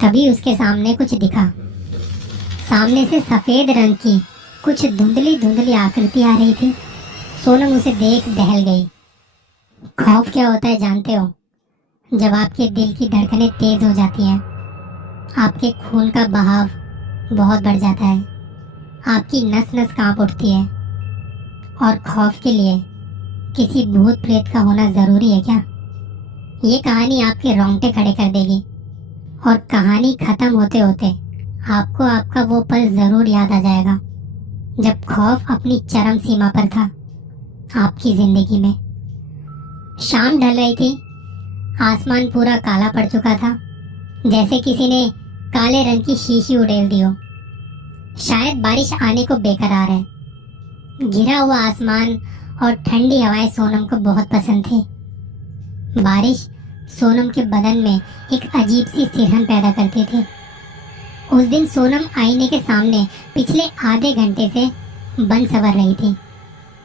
तभी उसके सामने कुछ दिखा। सामने से सफेद रंग की कुछ धुंधली धुंधली आकृति आ रही थी। सोनम उसे देख दहल गई। खौफ क्या होता है जानते हो? जब आपके दिल की धड़कनें तेज हो जाती हैं, आपके खून का बहाव बहुत बढ़ जाता है, आपकी नस नस कांप उठती है। और खौफ के लिए किसी भूत प्रेत का होना जरूरी है क्या? ये कहानी आपके रोंगटे खड़े कर देगी। और कहानी खत्म होते होते आपको आपका वो पल जरूर याद आ जाएगा जब खौफ अपनी चरम सीमा पर था आपकी जिंदगी में। शाम ढल रही थी। आसमान पूरा काला पड़ चुका था, जैसे किसी ने काले रंग की शीशी उड़ेल दी हो। शायद बारिश आने को बेकरार है। घिरा हुआ आसमान और ठंडी हवाएं सोनम को बहुत पसंद थी। बारिश सोनम के बदन में एक अजीब सी सिरहन पैदा करती थी। उस दिन सोनम आईने के सामने पिछले आधे घंटे से बन संवर रही थी।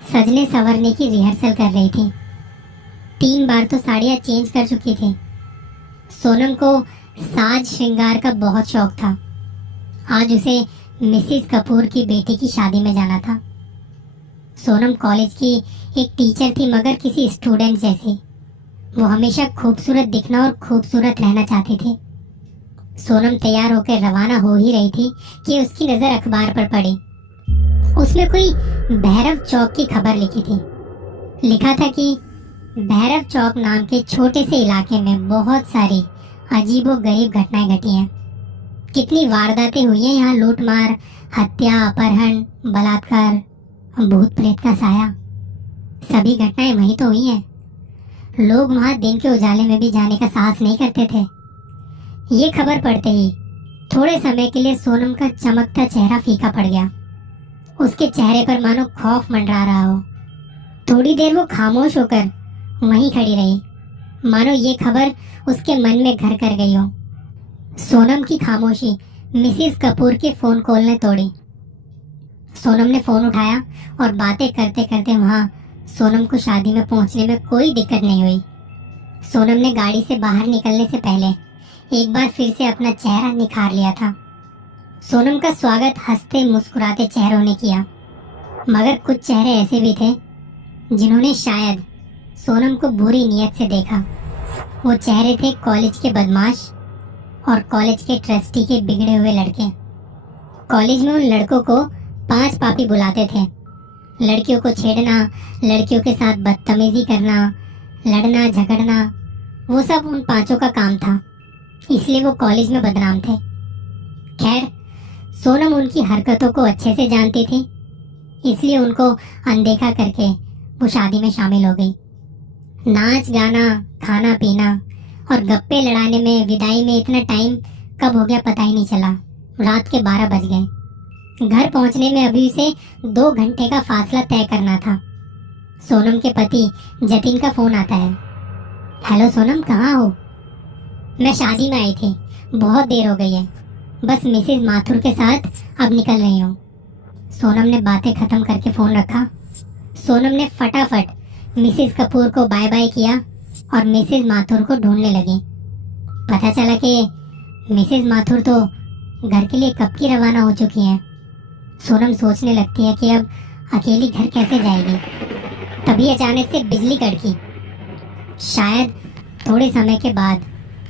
सजने संवरने की रिहर्सल कर रही थी। 3 बार तो साड़ियाँ चेंज कर चुकी थी। सोनम को साज श्रृंगार का बहुत शौक था। आज उसे मिसिस कपूर की बेटी की शादी में जाना था। सोनम कॉलेज की एक टीचर थी, मगर किसी स्टूडेंट जैसी। वो हमेशा खूबसूरत दिखना और खूबसूरत रहना चाहती थी। सोनम तैयार होकर रवाना हो ही रही थी कि उसकी नजर अखबार पर पड़ी। उसमें कोई भैरव चौक की खबर लिखी थी। लिखा था कि भैरव चौक नाम के छोटे से इलाके में बहुत सारी अजीबो गरीब घटनाएं घटी हैं। कितनी वारदातें हुई हैं यहाँ, लूटमार, हत्या, अपहरण, बलात्कार, भूत प्रेत का साया। सभी घटनाएं वहीं तो हुई हैं। लोग वहां दिन के उजाले में भी जाने का साहस नहीं करते थे। ये खबर पढ़ते ही थोड़े समय के लिए सोनम का चमकता चेहरा फीका पड़ गया। उसके चेहरे पर मानो खौफ मंडरा रहा हो। थोड़ी देर वो खामोश होकर वहीं खड़ी रही, मानो ये खबर उसके मन में घर कर गई हो। सोनम की खामोशी मिसिस कपूर के फोन कॉल ने तोड़ी। सोनम ने फोन उठाया और बातें करते करते वहां सोनम को शादी में पहुंचने में कोई दिक्कत नहीं हुई। सोनम ने गाड़ी से बाहर निकलने से पहले एक बार फिर से अपना चेहरा निखार लिया था। सोनम का स्वागत हंसते मुस्कुराते चेहरों ने किया, मगर कुछ चेहरे ऐसे भी थे जिन्होंने शायद सोनम को बुरी नीयत से देखा। वो चेहरे थे कॉलेज के बदमाश और कॉलेज के ट्रस्टी के बिगड़े हुए लड़के। कॉलेज में उन लड़कों को 5 पापी बुलाते थे। लड़कियों को छेड़ना, लड़कियों के साथ बदतमीजी करना, लड़ना झगड़ना, वो सब उन 5 का काम था। इसलिए वो कॉलेज में बदनाम थे। खैर, सोनम उनकी हरकतों को अच्छे से जानती थी, इसलिए उनको अनदेखा करके वो शादी में शामिल हो गई। नाच गाना, खाना पीना और गप्पे लड़ाने में विदाई में इतना टाइम कब हो गया पता ही नहीं चला। रात के 12 बज गए। घर पहुंचने में अभी उसे 2 घंटे का फासला तय करना था। सोनम के पति जतिन का फोन आता है। हेलो सोनम, कहाँ हो? मैं शादी में आई थी, बहुत देर हो गई है, बस मिसेज माथुर के साथ अब निकल रही हूँ। सोनम ने बातें खत्म करके फोन रखा। सोनम ने फटाफट मिसेज कपूर को बाय बाय किया और मिसेज माथुर को ढूंढने लगी। पता चला कि मिसेज माथुर तो घर के लिए कब की रवाना हो चुकी हैं। सोनम सोचने लगती है कि अब अकेली घर कैसे जाएगी। तभी अचानक से बिजली कड़की। शायद थोड़े समय के बाद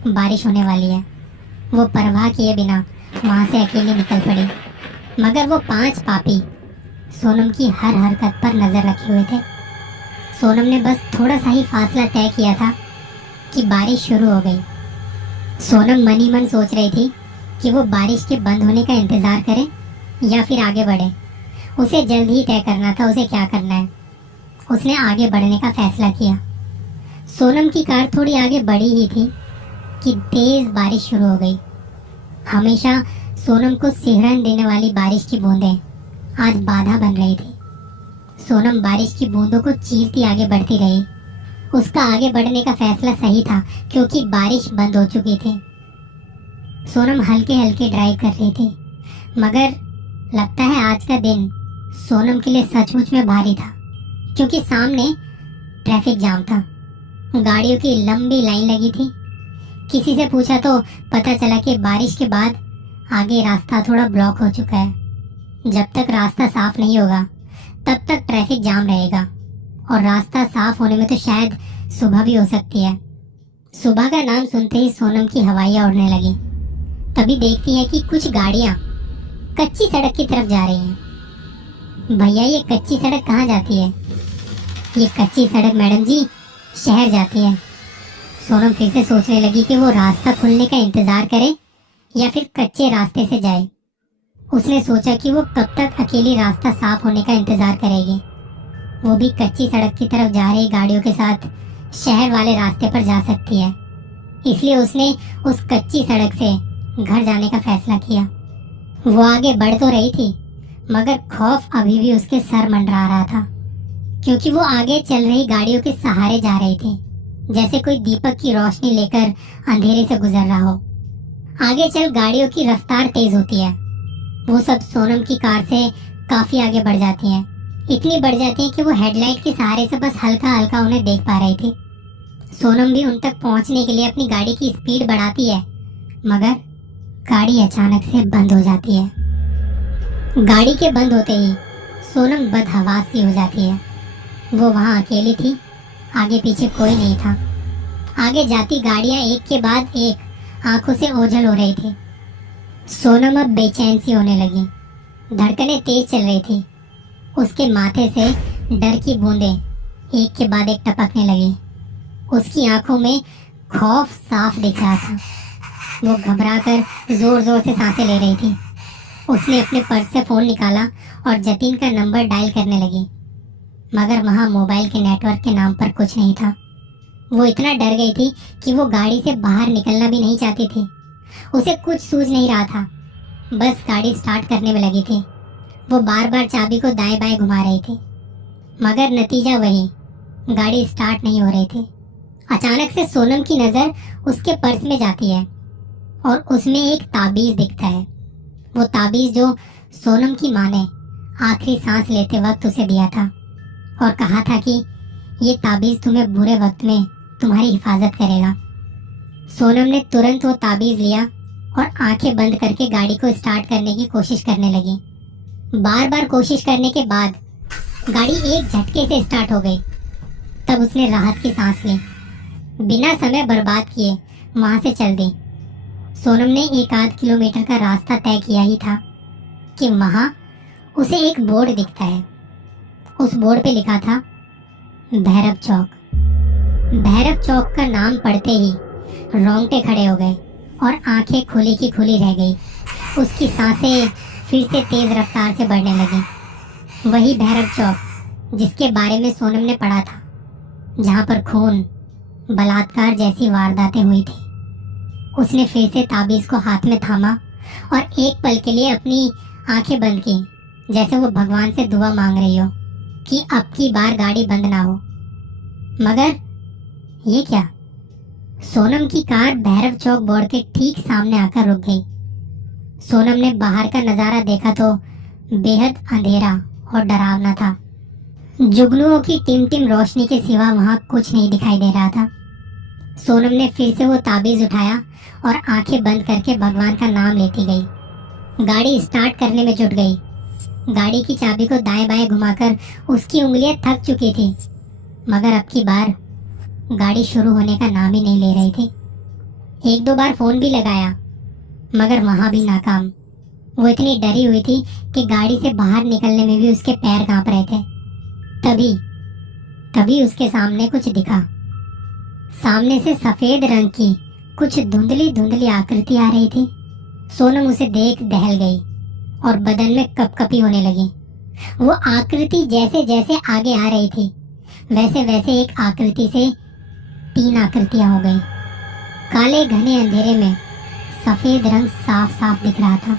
बारिश होने वाली है। वो परवाह किए बिना वहां से अकेली निकल पड़ी, मगर वो 5 पापी सोनम की हर हरकत पर नजर रखे हुए थे। सोनम ने बस थोड़ा सा ही फासला तय किया था कि बारिश शुरू हो गई। सोनम मन ही मन सोच रही थी कि वो बारिश के बंद होने का इंतजार करे या फिर आगे बढ़े। उसे जल्द ही तय करना था उसे क्या करना है। उसने आगे बढ़ने का फैसला किया। सोनम की कार थोड़ी आगे बढ़ी ही थी कि तेज बारिश शुरू हो गई। हमेशा सोनम को सिहरन देने वाली बारिश की बूंदें आज बाधा बन रही थी। सोनम बारिश की बूंदों को चीरती आगे बढ़ती रही। उसका आगे बढ़ने का फैसला सही था क्योंकि बारिश बंद हो चुकी थी। सोनम हल्के हल्के ड्राइव कर रही थी, मगर लगता है आज का दिन सोनम के लिए सचमुच में भारी था, क्योंकि सामने ट्रैफिक जाम था। गाड़ियों की लंबी लाइन लगी थी। किसी से पूछा तो पता चला कि बारिश के बाद आगे रास्ता थोड़ा ब्लॉक हो चुका है। जब तक रास्ता साफ नहीं होगा तब तक ट्रैफिक जाम रहेगा, और रास्ता साफ होने में तो शायद सुबह भी हो सकती है। सुबह का नाम सुनते ही सोनम की हवाइयाँ उड़ने लगी। तभी देखती है कि कुछ गाड़ियाँ कच्ची सड़क की तरफ जा रही हैं। भैया, ये कच्ची सड़क कहाँ जाती है? ये कच्ची सड़क मैडम जी शहर जाती है। सोनम फिर से सोचने लगी कि वो रास्ता खुलने का इंतजार करे या फिर कच्चे रास्ते से जाए। उसने सोचा कि वो कब तक अकेली रास्ता साफ होने का इंतजार करेगी। वो भी कच्ची सड़क की तरफ जा रही गाड़ियों के साथ शहर वाले रास्ते पर जा सकती है, इसलिए उसने उस कच्ची सड़क से घर जाने का फैसला किया। वो आगे बढ़ तो रही थी, मगर खौफ अभी भी उसके सर मंडरा रहा था, क्योंकि वो आगे चल रही गाड़ियों के सहारे जा रही थी, जैसे कोई दीपक की रोशनी लेकर अंधेरे से गुजर रहा हो। आगे चल गाड़ियों की रफ्तार तेज होती है। वो सब सोनम की कार से काफी आगे बढ़ जाती हैं। इतनी बढ़ जाती हैं कि वो हेडलाइट के सहारे से बस हल्का हल्का उन्हें देख पा रही थी। सोनम भी उन तक पहुंचने के लिए अपनी गाड़ी की स्पीड बढ़ाती है, मगर गाड़ी अचानक से बंद हो जाती है। गाड़ी के बंद होते ही सोनम बदहवास सी हो जाती है। वो वहां अकेली थी, आगे पीछे कोई नहीं था। आगे जाती गाड़ियां एक के बाद एक आंखों से ओझल हो रही थी। सोनम अब बेचैन सी होने लगी। धड़कनें तेज चल रही थी। उसके माथे से डर की बूंदें एक के बाद एक टपकने लगी। उसकी आंखों में खौफ साफ दिख रहा था। वो घबराकर जोर जोर से सांसें ले रही थी। उसने अपने पर्स से फोन निकाला और जतिन का नंबर डायल करने लगी, मगर वहां मोबाइल के नेटवर्क के नाम पर कुछ नहीं था। वो इतना डर गई थी कि वो गाड़ी से बाहर निकलना भी नहीं चाहती थी। उसे कुछ सूझ नहीं रहा था, बस गाड़ी स्टार्ट करने में लगी थी। वो बार बार चाबी को दाएं बाएं घुमा रही थी, मगर नतीजा वही, गाड़ी स्टार्ट नहीं हो रही थी। अचानक से सोनम की नजर उसके पर्स में जाती है और उसमें एक ताबीज दिखता है। वो ताबीज जो सोनम की माँ ने आखिरी सांस लेते वक्त उसे दिया था और कहा था कि ये ताबीज तुम्हें बुरे वक्त में तुम्हारी हिफाजत करेगा। सोनम ने तुरंत वो ताबीज लिया और आंखें बंद करके गाड़ी को स्टार्ट करने की कोशिश करने लगी। बार बार कोशिश करने के बाद गाड़ी एक झटके से स्टार्ट हो गई। तब उसने राहत की सांस ली। बिना समय बर्बाद किए वहां से चल दी। सोनम ने 1 आध किलोमीटर का रास्ता तय किया ही था कि वहां उसे एक बोर्ड दिखता है। उस बोर्ड पे लिखा था भैरव चौक। भैरव चौक का नाम पढ़ते ही रोंगटे खड़े हो गए और आंखें खुली की खुली रह गई। उसकी सांसें फिर से तेज रफ्तार से बढ़ने लगी। वही भैरव चौक जिसके बारे में सोनम ने पढ़ा था, जहां पर खून, बलात्कार जैसी वारदातें हुई थी। उसने फिर से ताबीज को हाथ में थामा और एक पल के लिए अपनी आंखें बंद की, जैसे वो भगवान से दुआ मांग रही हो कि अब की बार गाड़ी बंद ना हो। मगर ये क्या? सोनम की कार भैरव चौक बोर्ड के ठीक सामने आकर रुक गई। सोनम ने बाहर का नजारा देखा तो बेहद अंधेरा और डरावना था। जुगनुओं की टिमटिम रोशनी के सिवा वहां कुछ नहीं दिखाई दे रहा था। सोनम ने फिर से वो ताबीज उठाया और आंखें बंद करके भगवान का नाम लेती गई। गाड़ी स्टार्ट करने में जुट गई। गाड़ी की चाबी को दाएं बाएं घुमाकर उसकी उंगलियां थक चुकी थी, मगर अब की बार गाड़ी शुरू होने का नाम ही नहीं ले रही थी। 1-2 बार फोन भी लगाया, मगर वहां भी नाकाम। वो इतनी डरी हुई थी कि गाड़ी से बाहर निकलने में भी उसके पैर कांप रहे थे। तभी उसके सामने कुछ दिखा। सामने से सफेद रंग की कुछ धुंधली धुंधली आकृति आ रही थी। सोनम उसे देख दहल गई और बदन में कपकपी होने लगी। वो आकृति जैसे जैसे आगे आ रही थी, वैसे वैसे एक आकृति से 3 आकृतियां हो गई। काले घने अंधेरे में सफेद रंग साफ साफ दिख रहा था।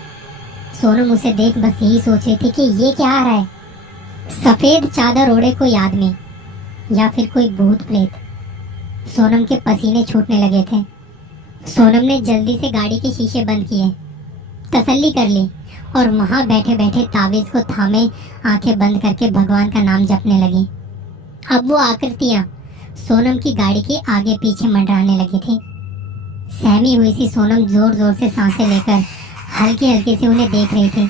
सोनम उसे देख बस यही सोच रही थी कि ये क्या आ रहा है। सफेद चादर ओढ़े कोई आदमी या फिर कोई भूत प्रेत। सोनम के पसीने छूटने लगे थे। सोनम ने जल्दी से गाड़ी के शीशे बंद किए, तसल्ली कर ली और वहां बैठे बैठे ताबीज को थामे आंखें बंद करके भगवान का नाम जपने लगी। अब वो आकृतियां सोनम की गाड़ी के आगे पीछे मंडराने लगी थी। सहमी हुई सी सोनम जोर जोर से सांसें लेकर हल्के हल्के से उन्हें देख रही थी।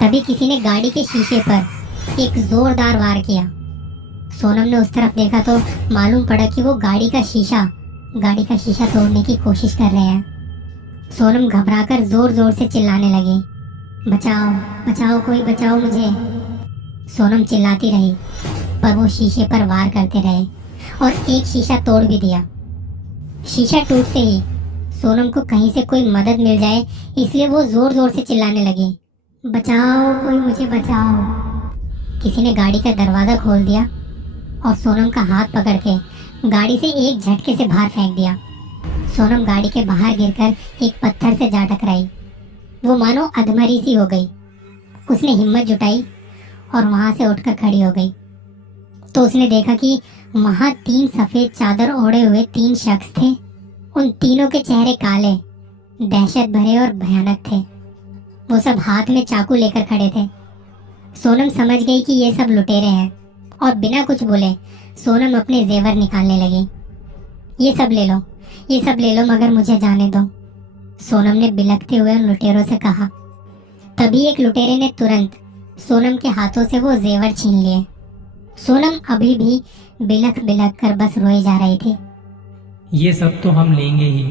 तभी किसी ने गाड़ी के शीशे पर एक जोरदार वार किया। सोनम ने उस तरफ देखा तो मालूम पड़ा कि वो गाड़ी का शीशा तोड़ने की कोशिश कर रहे हैं। सोनम घबराकर जोर जोर से चिल्लाने लगी, बचाओ बचाओ, कोई बचाओ मुझे। सोनम चिल्लाती रही पर वो शीशे पर वार करते रहे और एक शीशा तोड़ भी दिया। शीशा टूटते ही सोनम को कहीं से कोई मदद मिल जाए इसलिए वो जोर जोर से चिल्लाने लगी, बचाओ, कोई मुझे बचाओ। किसी ने गाड़ी का दरवाजा खोल दिया और सोनम का हाथ पकड़ के गाड़ी से एक झटके से बाहर फेंक दिया। सोनम गाड़ी के बाहर गिरकर एक पत्थर से जा टकराई। वो मानो अधमरी सी हो गई। उसने हिम्मत जुटाई और वहां से उठकर खड़ी हो गई तो उसने देखा कि वहां 3 सफेद चादर ओढ़े हुए 3 शख्स थे। उन तीनों के चेहरे काले, दहशत भरे और भयानक थे। वो सब हाथ में चाकू लेकर खड़े थे। सोनम समझ गई कि ये सब लुटेरे हैं और बिना कुछ बोले सोनम अपने जेवर निकालने लगी। ये सब ले लो मगर मुझे जाने दो, सोनम ने बिलखते हुए उन लुटेरों से कहा। तभी एक लुटेरे ने तुरंत सोनम के हाथों से वो जेवर छीन लिए। सोनम अभी भी बिलख बिलख कर बस रोई जा रही थी। ये सब तो हम लेंगे ही,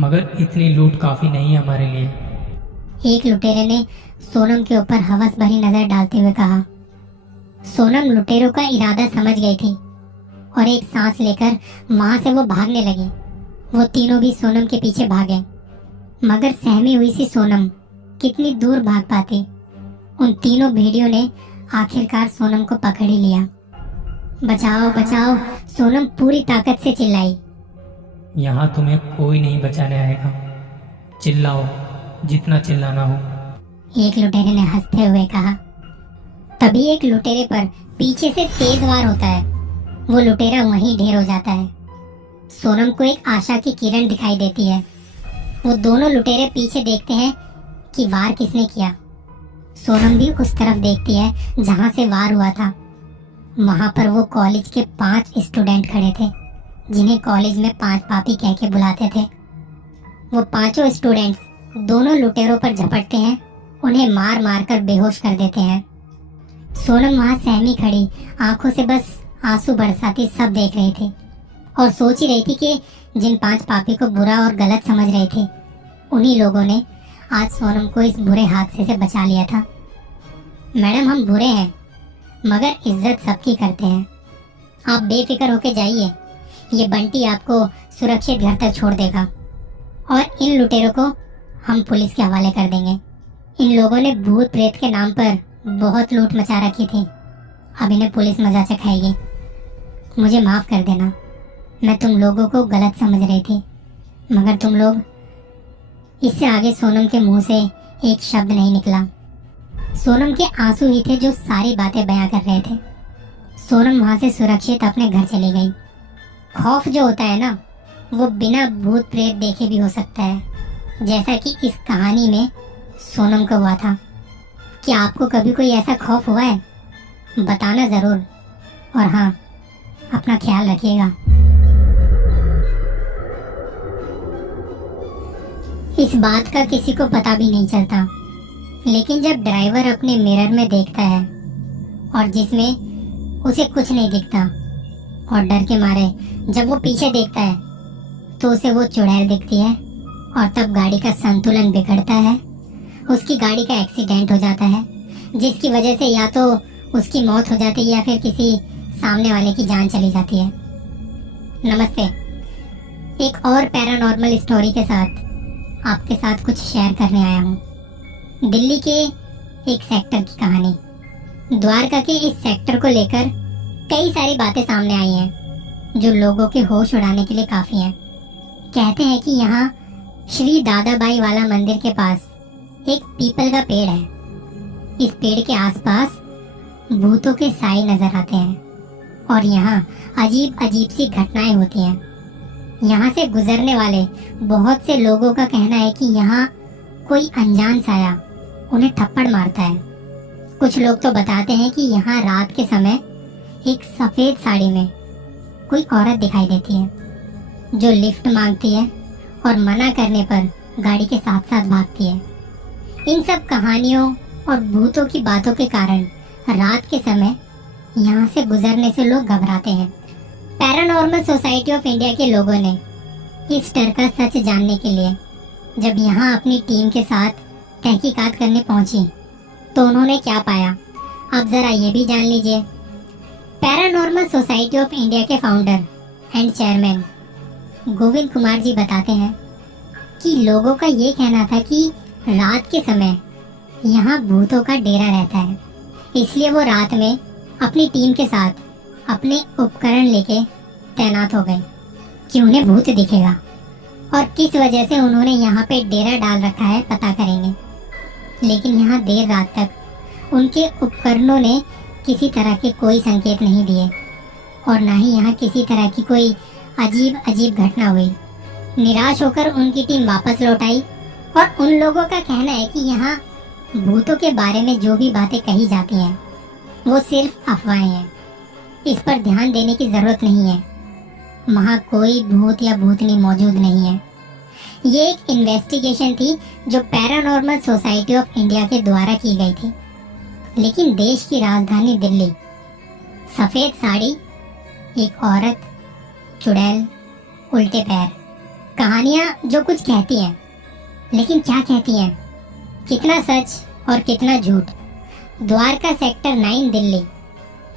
मगर इतनी लूट काफी नहीं है हमारे लिए। एक लुटेरे ने सोनम के ऊपर हवस भरी नजर डालते हुए कहा। सोनम लुटेरों का इरादा समझ गई थी और एक सांस लेकर वहां से वो भागने लगी। वो तीनों भी सोनम के पीछे भागे मगर सहमी हुई सी सोनम कितनी दूर भाग पाती। उन तीनों भेड़ियों ने आखिरकार सोनम को पकड़ ही लिया। बचाओ बचाओ, सोनम पूरी ताकत से चिल्लाई। यहाँ तुम्हें कोई नहीं बचाने आएगा, चिल्लाओ जितना चिल्लाना हो, एक लुटेरे ने हंसते हुए कहा। तभी एक लुटेरे पर पीछे से तेज वार होता है। वो लुटेरा वहीं ढेर हो जाता है। सोनम को एक आशा की किरण दिखाई देती है। वो दोनों लुटेरे पीछे देखते हैं कि वार किसने किया। सोनम भी उस तरफ देखती है जहां से वार हुआ था। वहां पर वो कॉलेज के 5 स्टूडेंट खड़े थे जिन्हें कॉलेज में 5 पापी कह के बुलाते थे। वो 5 स्टूडेंट्स दोनों लुटेरों पर झपटते हैं, उन्हें मार मार कर बेहोश कर देते हैं। सोनम वहां सहमी खड़ी आंखों से बस आंसू बरसाती सब देख रही थी और सोच ही रही थी कि जिन 5 पापी को बुरा और गलत समझ रही थी उन्हीं लोगों ने आज सोनम को इस बुरे हादसे से बचा लिया था। मैडम, हम बुरे हैं मगर इज्जत सबकी करते हैं। आप बेफिक्र होके जाइए, ये बंटी आपको सुरक्षित घर तक छोड़ देगा और इन लुटेरों को हम पुलिस के हवाले कर देंगे। इन लोगों ने भूत प्रेत के नाम पर बहुत लूट मचा रखी थी, अब इन्हें पुलिस मजा चखाएगी। मुझे माफ कर देना, मैं तुम लोगों को गलत समझ रही थी मगर तुम लोग। इससे आगे सोनम के मुंह से एक शब्द नहीं निकला। सोनम के आंसू ही थे जो सारी बातें बयां कर रहे थे। सोनम वहां से सुरक्षित अपने घर चली गई। खौफ जो होता है ना, वो बिना भूत प्रेत देखे भी हो सकता है, जैसा कि इस कहानी में सोनम को हुआ था। क्या आपको कभी कोई ऐसा खौफ हुआ है? बताना जरूर, और हाँ, अपना ख्याल रखिएगा। इस बात का किसी को पता भी नहीं चलता, लेकिन जब ड्राइवर अपने मिरर में देखता है और जिसमें उसे कुछ नहीं दिखता और डर के मारे जब वो पीछे देखता है तो उसे वो चुड़ैल दिखती है और तब गाड़ी का संतुलन बिगड़ता है। उसकी गाड़ी का एक्सीडेंट हो जाता है जिसकी वजह से या तो उसकी मौत हो जाती है या फिर किसी सामने वाले की जान चली जाती है। नमस्ते, एक और पैरानॉर्मल स्टोरी के साथ आपके साथ कुछ शेयर करने आया हूँ। दिल्ली के एक सेक्टर की कहानी। द्वारका के इस सेक्टर को लेकर कई सारी बातें सामने आई हैं जो लोगों के होश उड़ाने के लिए काफी हैं। कहते हैं कि यहाँ श्री दादाबाई वाला मंदिर के पास एक पीपल का पेड़ है। इस पेड़ के आसपास भूतों के साए नजर आते हैं और यहाँ अजीब अजीब सी घटनाएं होती हैं। यहाँ से गुजरने वाले बहुत से लोगों का कहना है कि यहाँ कोई अनजान साया उन्हें थप्पड़ मारता है। कुछ लोग तो बताते हैं कि यहाँ रात के समय एक सफेद साड़ी में कोई औरत दिखाई देती है जो लिफ्ट मांगती है और मना करने पर गाड़ी के साथ साथ भागती है। इन सब कहानियों और भूतों की बातों के कारण रात के समय यहाँ से गुजरने से लोग घबराते हैं। पैरानॉर्मल सोसाइटी ऑफ इंडिया के लोगों ने इस डर का सच जानने के लिए जब यहाँ अपनी टीम के साथ तहकीकात करने पहुंची तो उन्होंने क्या पाया, आप जरा ये भी जान लीजिए। पैरानॉर्मल सोसाइटी ऑफ इंडिया के founder and chairman Govind Kumar ji बताते हैं कि लोगों का ये कहना था कि रात के समय यहाँ भूतों का डेरा रहता है, इसलिए वो रात में अपनी टीम के साथ अपने उपकरण लेके तैनात हो गए कि उन्हें भूत दिखेगा और किस वजह से उन्होंने यहाँ पे डेरा डाल रखा है पता करेंगे। लेकिन यहाँ देर रात तक उनके उपकरणों ने किसी तरह के कोई संकेत नहीं दिए और ना ही यहाँ किसी तरह की कोई अजीब अजीब घटना हुई। निराश होकर उनकी टीम वापस लौट आई और उन लोगों का कहना है कि यहाँ भूतों के बारे में जो भी बातें कही जाती हैं वो सिर्फ अफवाहें हैं, इस पर ध्यान देने की जरूरत नहीं है। वहाँ कोई भूत या भूतनी मौजूद नहीं है। ये एक इन्वेस्टिगेशन थी जो पैरानॉर्मल सोसाइटी ऑफ इंडिया के द्वारा की गई थी। लेकिन देश की राजधानी दिल्ली, सफेद साड़ी, एक औरत, चुड़ैल, उल्टे पैर, कहानियां जो कुछ कहती हैं, लेकिन क्या कहती हैं, कितना सच और कितना झूठ। द्वारका सेक्टर 9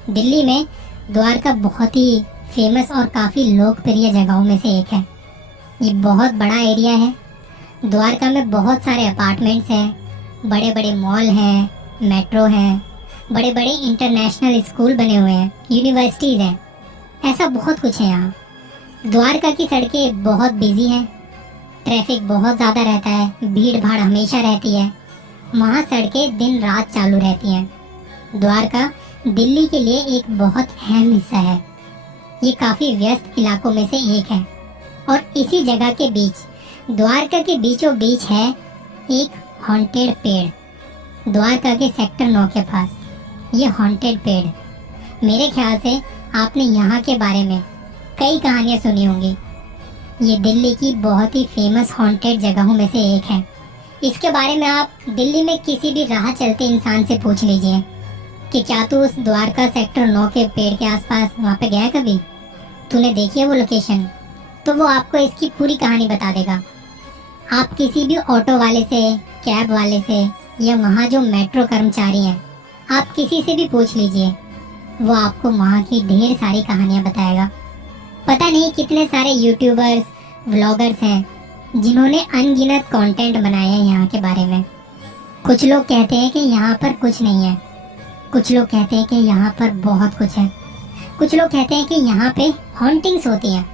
दिल्ली में द्वारका बहुत ही फेमस और काफ़ी लोकप्रिय जगहों में से एक है। ये बहुत बड़ा एरिया है। द्वारका में बहुत सारे अपार्टमेंट्स हैं, बड़े बड़े मॉल हैं, मेट्रो हैं, बड़े बड़े इंटरनेशनल स्कूल बने हुए हैं, यूनिवर्सिटीज़ हैं, ऐसा बहुत कुछ है यहाँ। द्वारका की सड़कें बहुत बिजी हैं, ट्रैफिक बहुत ज़्यादा रहता है, भीड़ भाड़ हमेशा रहती है। वहाँ सड़कें दिन रात चालू रहती हैं। द्वारका दिल्ली के लिए एक बहुत अहम हिस्सा है। ये काफ़ी व्यस्त इलाकों में से एक है और इसी जगह के बीच, द्वारका के बीचों बीच है एक हॉन्टेड पेड़। द्वारका के सेक्टर 9 के पास ये हॉन्टेड पेड़, मेरे ख्याल से आपने यहाँ के बारे में कई कहानियाँ सुनी होंगी। ये दिल्ली की बहुत ही फेमस हॉन्टेड जगहों में से एक है। इसके बारे में आप दिल्ली में किसी भी राह चलते इंसान से पूछ लीजिए कि क्या तू उस द्वारका सेक्टर 9 के पेड़ के आसपास वहाँ पे गया कभी, तूने देखी है वो लोकेशन, तो वो आपको इसकी पूरी कहानी बता देगा। आप किसी भी ऑटो वाले से, कैब वाले से या वहाँ जो मेट्रो कर्मचारी हैं, आप किसी से भी पूछ लीजिए, वो आपको वहाँ की ढेर सारी कहानियाँ बताएगा। पता नहीं कितने सारे यूट्यूबर्स, व्लॉगर्स हैं जिन्होंने अनगिनत कंटेंट बनाए हैं यहाँ के बारे में। कुछ लोग कहते हैं कि यहाँ पर कुछ नहीं है, कुछ लोग कहते हैं कि यहाँ पर बहुत कुछ है, कुछ लोग कहते हैं कि यहाँ पे हॉन्टिंग्स होती हैं,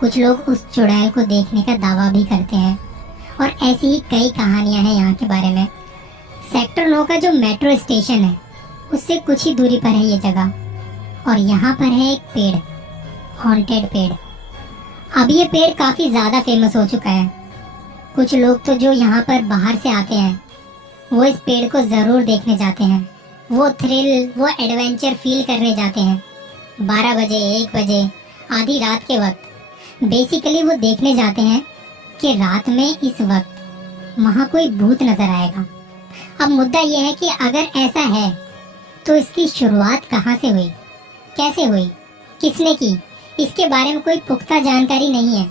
कुछ लोग उस चुड़ैल को देखने का दावा भी करते हैं और ऐसी ही कई कहानियाँ हैं यहाँ के बारे में। सेक्टर 9 का जो मेट्रो स्टेशन है उससे कुछ ही दूरी पर है ये जगह और यहाँ पर है एक पेड़, हॉन्टेड पेड़। अब ये पेड़ काफ़ी ज़्यादा फेमस हो चुका है। कुछ लोग तो जो यहाँ पर बाहर से आते हैं वो इस पेड़ को ज़रूर देखने जाते हैं, वो थ्रिल, वो एडवेंचर फील करने जाते हैं। 12 बजे, 1 बजे, आधी रात के वक्त बेसिकली वो देखने जाते हैं कि रात में इस वक्त वहाँ कोई भूत नज़र आएगा। अब मुद्दा ये है कि अगर ऐसा है तो इसकी शुरुआत कहाँ से हुई, कैसे हुई, किसने की, इसके बारे में कोई पुख्ता जानकारी नहीं है।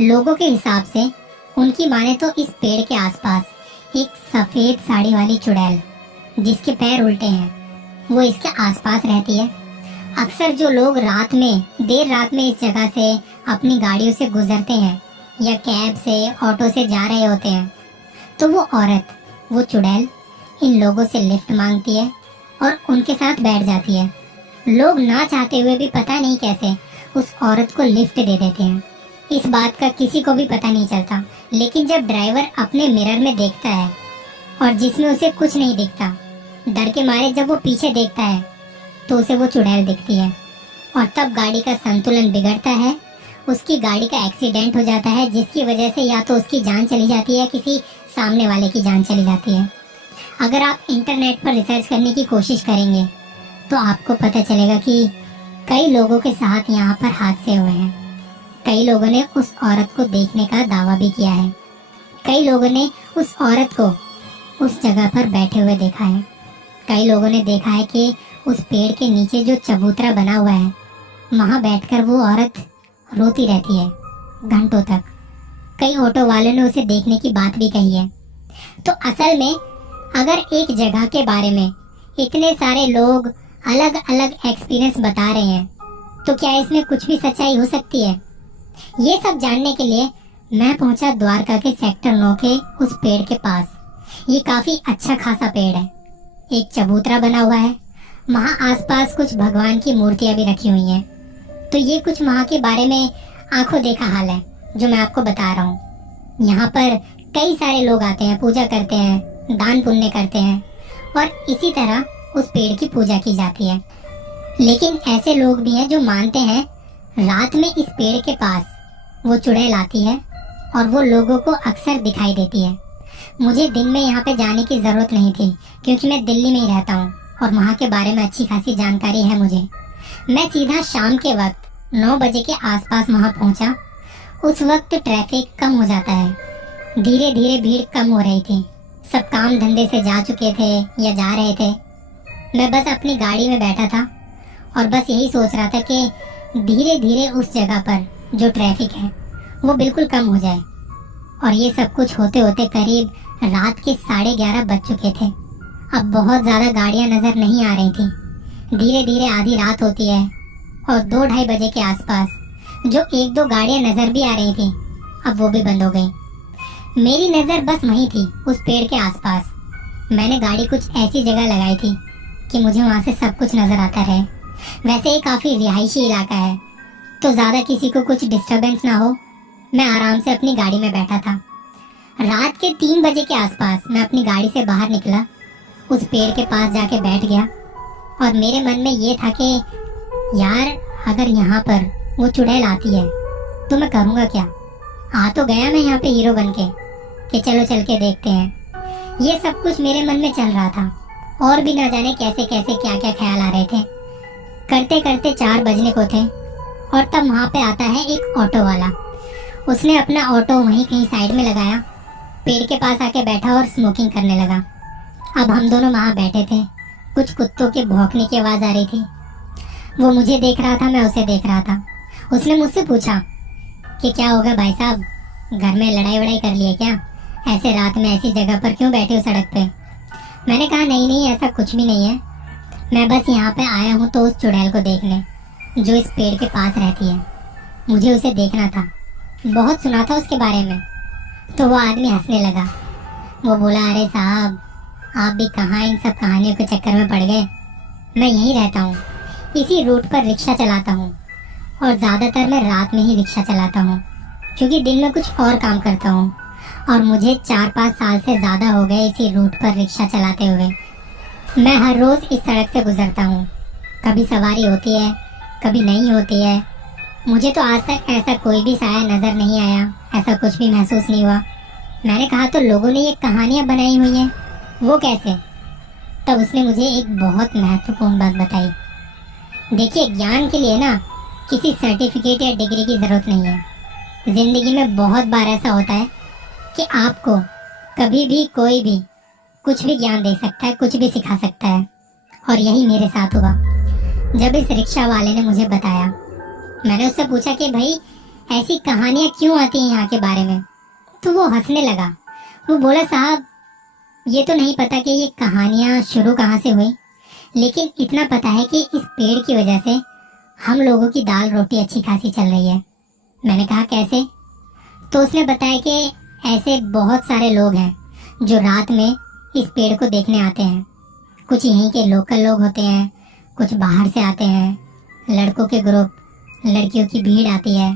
लोगों के हिसाब से, उनकी माने तो इस पेड़ के आसपास एक सफ़ेद साड़ी वाली चुड़ैल जिसके पैर उल्टे हैं वो इसके आसपास रहती है। अक्सर जो लोग रात में, देर रात में इस जगह से अपनी गाड़ियों से गुजरते हैं या कैब से, ऑटो से जा रहे होते हैं तो वो औरत, वो चुड़ैल इन लोगों से लिफ्ट मांगती है और उनके साथ बैठ जाती है। लोग ना चाहते हुए भी पता नहीं कैसे उस औरत को लिफ्ट दे देते हैं। इस बात का किसी को भी पता नहीं चलता, लेकिन जब ड्राइवर अपने मिरर में देखता है और जिसमें उसे कुछ नहीं दिखता, डर के मारे जब वो पीछे देखता है तो उसे वो चुड़ैल दिखती है और तब गाड़ी का संतुलन बिगड़ता है, उसकी गाड़ी का एक्सीडेंट हो जाता है जिसकी वजह से या तो उसकी जान चली जाती है, किसी सामने वाले की जान चली जाती है। अगर आप इंटरनेट पर रिसर्च करने की कोशिश करेंगे तो आपको पता चलेगा कि कई लोगों के साथ यहाँ पर हादसे हुए हैं, कई लोगों ने उस औरत को देखने का दावा भी किया है। कई लोगों ने उस औरत को उस जगह पर बैठे हुए देखा है। कई लोगों ने देखा है कि उस पेड़ के नीचे जो चबूतरा बना हुआ है, वहां बैठकर वो औरत रोती रहती है घंटों तक। कई ऑटो वालों ने उसे देखने की बात भी कही है। तो असल में अगर एक जगह के बारे में इतने सारे लोग अलग अलग एक्सपीरियंस बता रहे हैं, तो क्या इसमें कुछ भी सच्चाई हो सकती है? ये सब जानने के लिए मैं पहुंचा द्वारका के सेक्टर 9 के उस पेड़ के पास। ये काफी अच्छा खासा पेड़ है। एक चबूतरा बना हुआ है। वहाँ आसपास कुछ भगवान की मूर्तियां भी रखी हुई हैं। तो ये कुछ वहाँ के बारे में आंखों देखा हाल है जो मैं आपको बता रहा हूँ। यहाँ पर कई सारे लोग आते हैं, पूजा करते हैं, दान पुण्य करते हैं और इसी तरह उस पेड़ की पूजा की जाती है। लेकिन ऐसे लोग भी हैं जो मानते हैं रात में इस पेड़ के पास वो चुड़ैल आती है और वो लोगों को अक्सर दिखाई देती है। मुझे दिन में यहाँ पे जाने की जरूरत नहीं थी क्योंकि मैं दिल्ली में ही रहता हूँ और वहाँ के बारे में अच्छी खासी जानकारी है मुझे। मैं सीधा शाम के वक्त 9 बजे के आसपास वहाँ पहुँचा। उस वक्त ट्रैफिक कम हो जाता है। धीरे धीरे भीड़ कम हो रही थी। सब काम धंधे से जा चुके थे या जा रहे थे। मैं बस अपनी गाड़ी में बैठा था और बस यही सोच रहा था कि धीरे धीरे उस जगह पर जो ट्रैफिक है वो बिल्कुल कम हो जाए। और ये सब कुछ होते होते करीब रात के 11:30 बज चुके थे। अब बहुत ज्यादा गाड़ियां नजर नहीं आ रही थी। धीरे धीरे आधी रात होती है और 2-2:30 बजे के आसपास जो 1-2 गाड़ियां नजर भी आ रही थी, अब वो भी बंद हो गई। मेरी नजर बस वहीं थी, उस पेड़ के आसपास। मैंने गाड़ी कुछ ऐसी जगह लगाई थी कि मुझे वहां से सब कुछ नजर आता रहे। वैसे ये काफी रिहायशी इलाका है, तो ज्यादा किसी को कुछ डिस्टरबेंस ना हो। मैं आराम से अपनी गाड़ी में बैठा था। रात के 3 बजे के आसपास मैं अपनी गाड़ी से बाहर निकला, उस पेड़ के पास जाके बैठ गया और मेरे मन में ये था कि यार अगर यहाँ पर वो चुड़ैल आती है तो मैं करूँगा क्या। आ तो गया मैं यहाँ पे हीरो बन के कि चलो चल के देखते हैं। ये सब कुछ मेरे मन में चल रहा था और भी ना जाने कैसे कैसे क्या क्या ख्याल आ रहे थे। करते करते 4 बजने को थे और तब वहाँ पे आता है एक ऑटो वाला। उसने अपना ऑटो वहीं कहीं साइड में लगाया, पेड़ के पास आके बैठा और स्मोकिंग करने लगा। अब हम दोनों वहाँ बैठे थे। कुछ कुत्तों के भौंकने की आवाज आ रही थी। वो मुझे देख रहा था, मैं उसे देख रहा था। उसने मुझसे पूछा कि क्या होगा भाई साहब, घर में लड़ाई वड़ाई कर लिए क्या? ऐसे रात में ऐसी जगह पर क्यों बैठे हो सड़क पे? मैंने कहा नहीं नहीं, ऐसा कुछ भी नहीं है। मैं बस यहाँ पे आया हूँ तो उस चुड़ैल को देखने जो इस पेड़ के पास रहती है। मुझे उसे देखना था, बहुत सुना था उसके बारे में। तो वो आदमी हंसने लगा। वो बोला अरे साहब, आप भी कहाँ इन सब कहानियों के चक्कर में पड़ गए। मैं यहीं रहता हूँ, इसी रूट पर रिक्शा चलाता हूँ और ज़्यादातर मैं रात में ही रिक्शा चलाता हूँ क्योंकि दिन में कुछ और काम करता हूँ। और मुझे 4-5 साल से ज़्यादा हो गए इसी रूट पर रिक्शा चलाते हुए। मैं हर रोज़ इस सड़क से गुजरता हूँ। कभी सवारी होती है, कभी नहीं होती है। मुझे तो आज तक ऐसा कोई भी साया नज़र नहीं आया, ऐसा कुछ भी महसूस नहीं हुआ। मैंने कहा तो लोगों ने ये कहानियाँ बनाई हुई हैं, वो कैसे? तब उसने मुझे एक बहुत महत्वपूर्ण बात बताई। देखिए, ज्ञान के लिए ना किसी सर्टिफिकेट या डिग्री की ज़रूरत नहीं है। ज़िंदगी में बहुत बार ऐसा होता है कि आपको कभी भी कोई भी कुछ भी ज्ञान दे सकता है, कुछ भी सिखा सकता है। और यही मेरे साथ हुआ। जब इस रिक्शा वाले ने मुझे बताया, मैंने उससे पूछा कि भाई ऐसी कहानियाँ क्यों आती हैं यहाँ के बारे में? तो वो हंसने लगा। वो बोला साहब, ये तो नहीं पता कि ये कहानियाँ शुरू कहाँ से हुई, लेकिन इतना पता है कि इस पेड़ की वजह से हम लोगों की दाल रोटी अच्छी खासी चल रही है। मैंने कहा कैसे? तो उसने बताया कि ऐसे बहुत सारे लोग हैं जो रात में इस पेड़ को देखने आते हैं। कुछ यहीं के लोकल लोग होते हैं, कुछ बाहर से आते हैं, लड़कों के ग्रुप, लड़कियों की भीड़ आती है।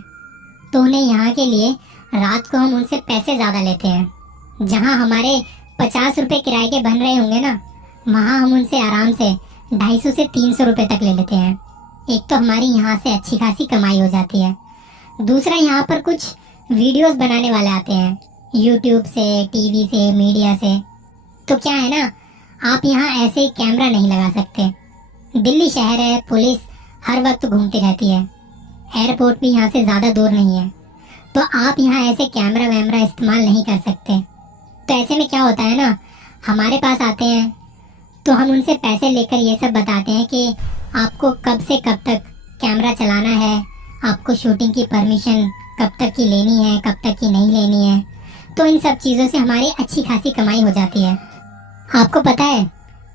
तो उन्हें यहाँ के लिए रात को हम उनसे पैसे ज़्यादा लेते हैं। जहाँ हमारे 50 रुपये किराए के बन रहे होंगे ना, वहाँ हम उनसे आराम से 250 से 300 रुपये तक ले लेते हैं। एक तो हमारी यहाँ से अच्छी खासी कमाई हो जाती है, दूसरा यहाँ पर कुछ वीडियोस बनाने वाले आते हैं, यूट्यूब से, टीवी से, मीडिया से। तो क्या है ना, आप यहाँ ऐसे कैमरा नहीं लगा सकते। दिल्ली शहर है, पुलिस हर वक्त घूमती रहती है। एयरपोर्ट भी यहाँ से ज़्यादा दूर नहीं है, तो आप यहाँ ऐसे कैमरा वैमरा इस्तेमाल नहीं कर सकते। तो ऐसे में क्या होता है ना, हमारे पास आते हैं तो हम उनसे पैसे लेकर ये सब बताते हैं कि आपको कब से कब तक कैमरा चलाना है, आपको शूटिंग की परमिशन कब तक की लेनी है, कब तक की नहीं लेनी है। तो इन सब चीज़ों से हमारी अच्छी खासी कमाई हो जाती है। आपको पता है,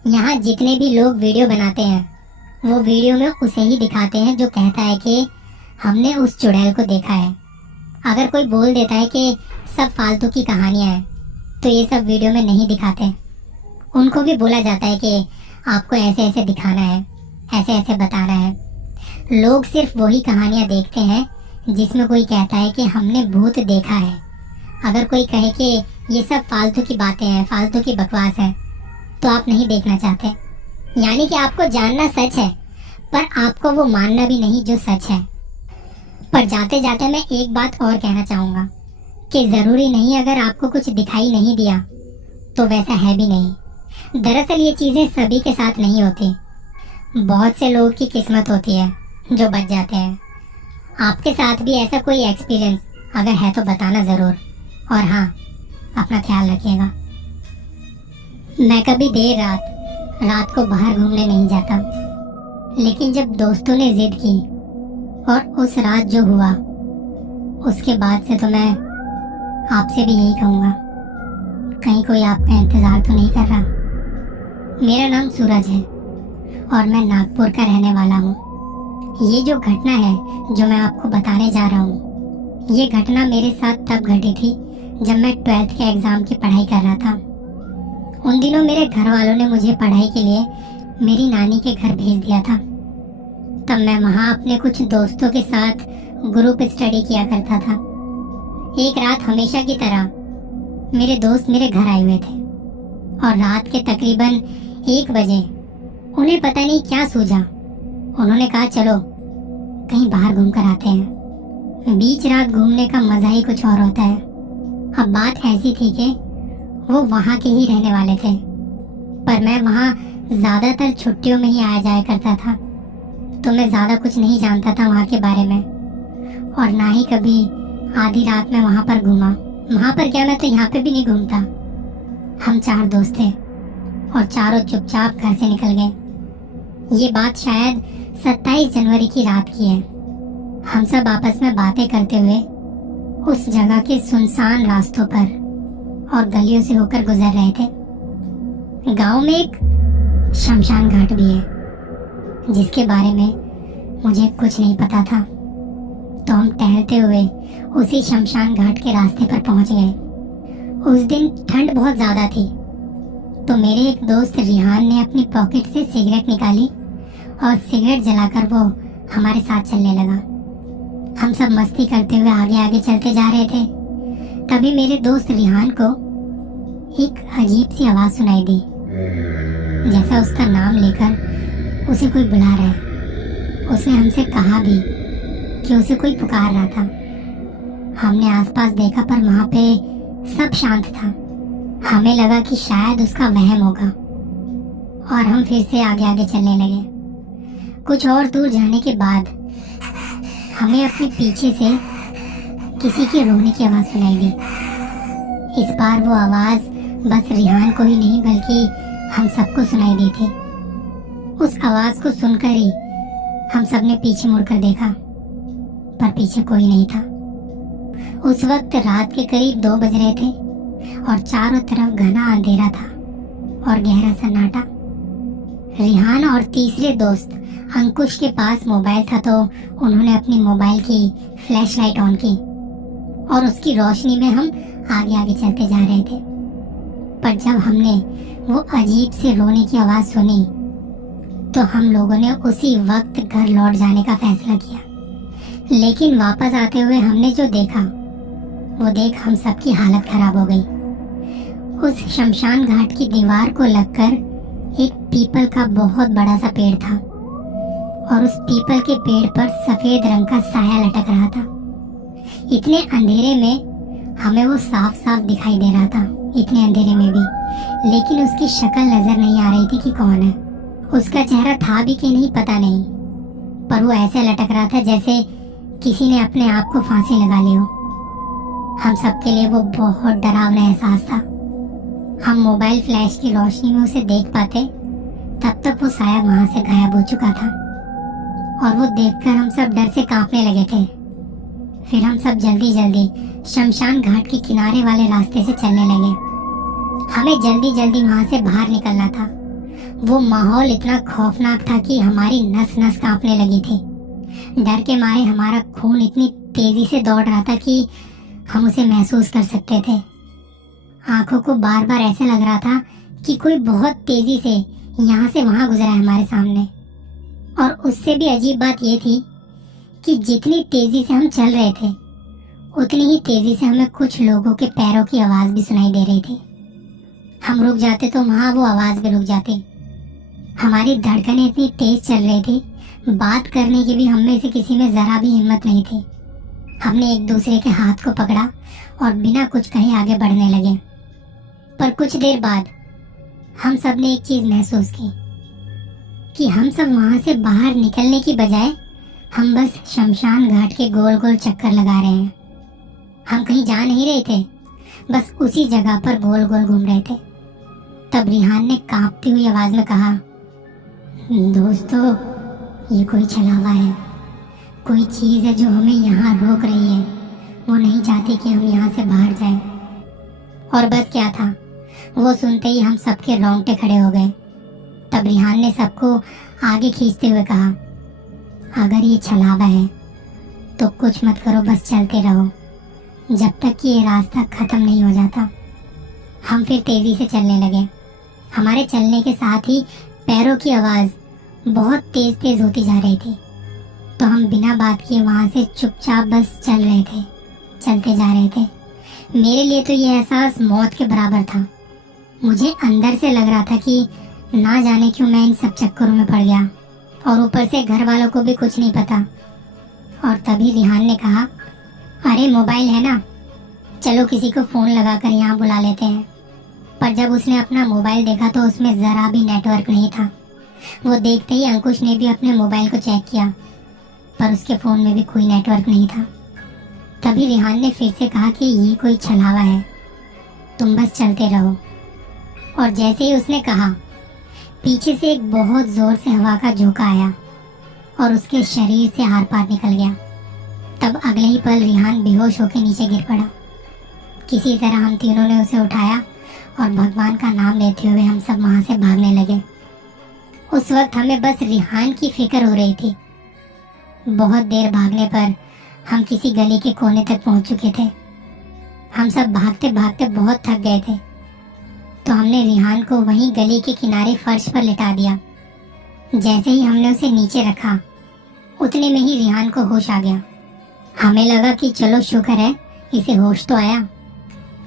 यहाँ जितने भी लोग वीडियो बनाते हैं वो वीडियो में उसे ही दिखाते हैं जो कहता है कि हमने उस चुड़ैल को देखा है। अगर कोई बोल देता है कि सब फालतू की कहानियाँ हैं तो ये सब वीडियो में नहीं दिखाते। उनको भी बोला जाता है कि आपको ऐसे ऐसे दिखाना है, ऐसे ऐसे बताना है। लोग सिर्फ वही कहानियाँ देखते हैं जिसमें कोई कहता है कि हमने भूत देखा है। अगर कोई कहे कि ये सब फालतू की बातें हैं, फालतू की बकवास है, तो आप नहीं देखना चाहते। यानी कि आपको जानना सच है पर आपको वो मानना भी नहीं जो सच है। पर जाते जाते मैं एक बात और कहना चाहूँगा कि ज़रूरी नहीं अगर आपको कुछ दिखाई नहीं दिया तो वैसा है भी नहीं। दरअसल ये चीज़ें सभी के साथ नहीं होती। बहुत से लोगों की किस्मत होती है जो बच जाते हैं। आपके साथ भी ऐसा कोई एक्सपीरियंस अगर है तो बताना ज़रूर। और हाँ, अपना ख्याल रखिएगा। मैं कभी देर रात को बाहर घूमने नहीं जाता, लेकिन जब दोस्तों ने जिद की और उस रात जो हुआ उसके बाद से तो मैं आपसे भी यही कहूँगा, कहीं कोई आपका इंतज़ार तो नहीं कर रहा। मेरा नाम सूरज है और मैं नागपुर का रहने वाला हूँ। ये जो घटना है जो मैं आपको बताने जा रहा हूँ, ये घटना मेरे साथ तब घटी थी जब मैं 12th के एग्ज़ाम की पढ़ाई कर रहा था। उन दिनों मेरे घर वालों ने मुझे पढ़ाई के लिए मेरी नानी के घर भेज दिया था। तब मैं वहाँ अपने कुछ दोस्तों के साथ ग्रुप स्टडी किया करता था। एक रात हमेशा की तरह मेरे दोस्त मेरे घर आए हुए थे और रात के तकरीबन 1 बजे उन्हें पता नहीं क्या सूझा। उन्होंने कहा चलो कहीं बाहर घूम कर आते हैं। बीच रात घूमने का मजा ही कुछ और होता है। अब बात ऐसी थी कि वो वहाँ के ही रहने वाले थे, पर मैं वहाँ ज़्यादातर छुट्टियों में ही आया जाया करता था, तो मैं ज़्यादा कुछ नहीं जानता था वहाँ के बारे में और ना ही कभी आधी रात में वहाँ पर घूमा। वहाँ पर क्या, मैं तो यहाँ पे भी नहीं घूमता। हम 4 दोस्त थे और चारों चुपचाप घर से निकल गए। ये बात शायद 27 जनवरी की रात की है। हम सब आपस में बातें करते हुए उस जगह के सुनसान रास्तों पर और गलियों से होकर गुजर रहे थे। गांव में एक शमशान घाट भी है जिसके बारे में मुझे कुछ नहीं पता था, तो हम टहलते हुए उसी शमशान घाट के रास्ते पर पहुंच गए। उस दिन ठंड बहुत ज़्यादा थी, तो मेरे एक दोस्त रिहान ने अपनी पॉकेट से सिगरेट निकाली और सिगरेट जलाकर वो हमारे साथ चलने लगा। हम सब मस्ती करते हुए आगे आगे चलते जा रहे थे। तभी मेरे दोस्त रिहान को एक अजीब सी आवाज़ सुनाई दी, जैसा उसका नाम लेकर उसे कोई बुला रहा है। उसने हमसे कहा भी कि उसे कोई पुकार रहा था। हमने आसपास देखा पर वहाँ पे सब शांत था। हमें लगा कि शायद उसका वहम होगा और हम फिर से आगे आगे चलने लगे। कुछ और दूर जाने के बाद हमें अपने पीछे से किसी के रोने की आवाज़ सुनाई दी। इस बार वो आवाज़ बस रिहान को ही नहीं बल्कि हम सबको सुनाई दी थी। उस आवाज़ को सुनकर ही हम सब ने पीछे मुड़कर देखा, पर पीछे कोई नहीं था। उस वक्त रात के करीब 2 बज रहे थे और चारों तरफ घना अंधेरा था और गहरा सन्नाटा। रिहान और तीसरे दोस्त अंकुश के पास मोबाइल था, तो उन्होंने अपनी मोबाइल की फ्लैश लाइट ऑन की और उसकी रोशनी में हम आगे आगे चलते जा रहे थे। पर जब हमने वो अजीब से रोने की आवाज़ सुनी तो हम लोगों ने उसी वक्त घर लौट जाने का फैसला किया। लेकिन वापस आते हुए हमने जो देखा वो देख हम सबकी हालत खराब हो गई। उस शमशान घाट की दीवार को लगकर एक पीपल का बहुत बड़ा सा पेड़ था और उस पीपल के पेड़ पर सफेद रंग का साया लटक रहा था। इतने अंधेरे में हमें वो साफ साफ दिखाई दे रहा था, इतने अंधेरे में भी, लेकिन उसकी शक्ल नजर नहीं आ रही थी कि कौन है। उसका चेहरा था भी कि नहीं पता नहीं, पर वो ऐसे लटक रहा था जैसे किसी ने अपने आप को फांसी लगा ली हो। हम सबके लिए वो बहुत डरावना एहसास था। हम मोबाइल फ्लैश की रोशनी में उसे देख पाते, तब तक वो साया वहां से गायब हो चुका था और वो देखकर हम सब डर से कांपने लगे थे। फिर हम सब जल्दी जल्दी शमशान घाट के किनारे वाले रास्ते से चलने लगे। हमें जल्दी जल्दी वहां से बाहर निकलना था। वो माहौल इतना खौफनाक था कि हमारी नस नस कांपने लगी थी। डर के मारे हमारा खून इतनी तेजी से दौड़ रहा था कि हम उसे महसूस कर सकते थे। आंखों को बार बार ऐसा लग रहा था कि कोई बहुत तेजी से यहाँ से वहां गुजरा है हमारे सामने। और उससे भी अजीब बात यह थी कि जितनी तेजी से हम चल रहे थे, उतनी ही तेजी से हमें कुछ लोगों के पैरों की आवाज भी सुनाई दे रही थी। हम रुक जाते तो वहां वो आवाज भी रुक जाती। हमारी धड़कनें इतनी तेज चल रही थी, बात करने की भी हम में से किसी में जरा भी हिम्मत नहीं थी। हमने एक दूसरे के हाथ को पकड़ा और बिना कुछ कहे आगे बढ़ने लगे। पर कुछ देर बाद हम सब ने एक चीज महसूस की कि हम सब वहां से बाहर निकलने की बजाय हम बस शमशान घाट के गोल गोल चक्कर लगा रहे हैं। हम कहीं जा नहीं रहे थे, बस उसी जगह पर गोल गोल घूम रहे थे। तब रिहान ने कांपती हुई आवाज में कहा, दोस्तों, ये कोई छलावा है। कोई चीज है जो हमें यहाँ रोक रही है। वो नहीं चाहती कि हम यहाँ से बाहर जाएं। और बस क्या था, वो सुनते ही हम सबके रोंगटे खड़े हो गए। तब रिहान ने सबको आगे खींचते हुए कहा, अगर ये छलावा है तो कुछ मत करो, बस चलते रहो जब तक कि ये रास्ता खत्म नहीं हो जाता। हम फिर तेजी से चलने लगे। हमारे चलने के साथ ही पैरों की आवाज बहुत तेज तेज होती जा रही थी। तो हम बिना बात किए वहां से चुपचाप बस चल रहे थे, चलते जा रहे थे। मेरे लिए तो ये एहसास मौत के बराबर था। मुझे अंदर से लग रहा था कि ना जाने क्यों मैं इन सब चक्करों में पड़ गया और ऊपर से घर वालों को भी कुछ नहीं पता। और तभी रिहान ने कहा, अरे मोबाइल है ना, चलो किसी को फोन लगाकर यहाँ बुला लेते हैं। पर जब उसने अपना मोबाइल देखा तो उसमें जरा भी नेटवर्क नहीं था। वो देखते ही अंकुश ने भी अपने मोबाइल को चेक किया, पर उसके फोन में भी कोई नेटवर्क नहीं था। तभी रिहान ने फिर से कहा कि ये कोई छलावा है, तुम बस चलते रहो। और जैसे ही उसने कहा, पीछे से एक बहुत जोर से हवा का झोंका आया और उसके शरीर से आर पार निकल गया। तब अगले ही पल रिहान बेहोश होकर नीचे गिर पड़ा। किसी तरह हम तीनों ने उसे उठाया और भगवान का नाम लेते हुए हम सब वहां से भागने लगे। उस वक्त हमें बस रिहान की फिक्र हो रही थी। बहुत देर भागने पर हम किसी गली के कोने तक पहुंच चुके थे। हम सब भागते भागते बहुत थक गए थे, तो हमने रिहान को वहीं गली के किनारे फर्श पर लिटा दिया। जैसे ही हमने उसे नीचे रखा, उतने में ही रिहान को होश आ गया। हमें लगा कि चलो शुक्र है इसे होश तो आया,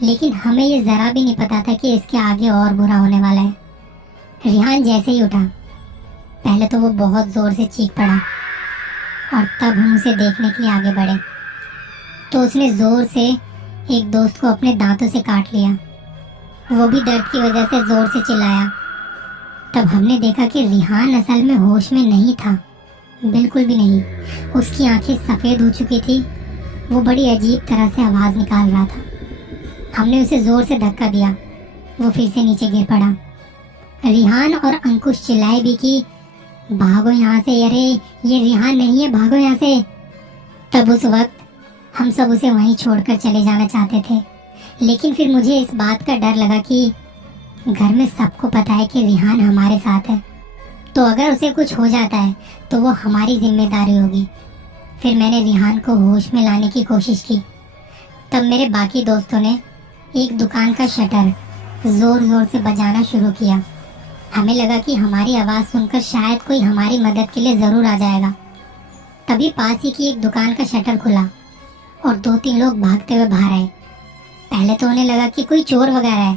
लेकिन हमें ये जरा भी नहीं पता था कि इसके आगे और बुरा होने वाला है। रिहान जैसे ही उठा, पहले तो वो बहुत जोर से चीख पड़ा और तब हम उसे देखने के लिए आगे बढ़े तो उसने जोर से एक दोस्त को अपने दांतों से काट लिया। वो भी दर्द की वजह से जोर से चिल्लाया। तब हमने देखा कि रिहान असल में होश में नहीं था, बिल्कुल भी नहीं। उसकी आंखें सफेद हो चुकी थी। वो बड़ी अजीब तरह से आवाज निकाल रहा था। हमने उसे जोर से धक्का दिया, वो फिर से नीचे गिर पड़ा। रिहान और अंकुश चिल्लाए भी कि भागो यहाँ से, अरे ये रिहान नहीं है, भागो यहाँ से। तब उस वक्त हम सब उसे वहीं छोड़कर चले जाना चाहते थे, लेकिन फिर मुझे इस बात का डर लगा कि घर में सबको पता है कि रिहान हमारे साथ है, तो अगर उसे कुछ हो जाता है तो वो हमारी जिम्मेदारी होगी। फिर मैंने रिहान को होश में लाने की कोशिश की। तब मेरे बाकी दोस्तों ने एक दुकान का शटर जोर जोर से बजाना शुरू किया। हमें लगा कि हमारी आवाज सुनकर शायद कोई हमारी मदद के लिए जरूर आ जाएगा। तभी पास ही की एक दुकान का शटर खुला और 2-3 लोग भागते हुए बाहर आए। पहले तो उन्हें लगा कि कोई चोर वगैरह है,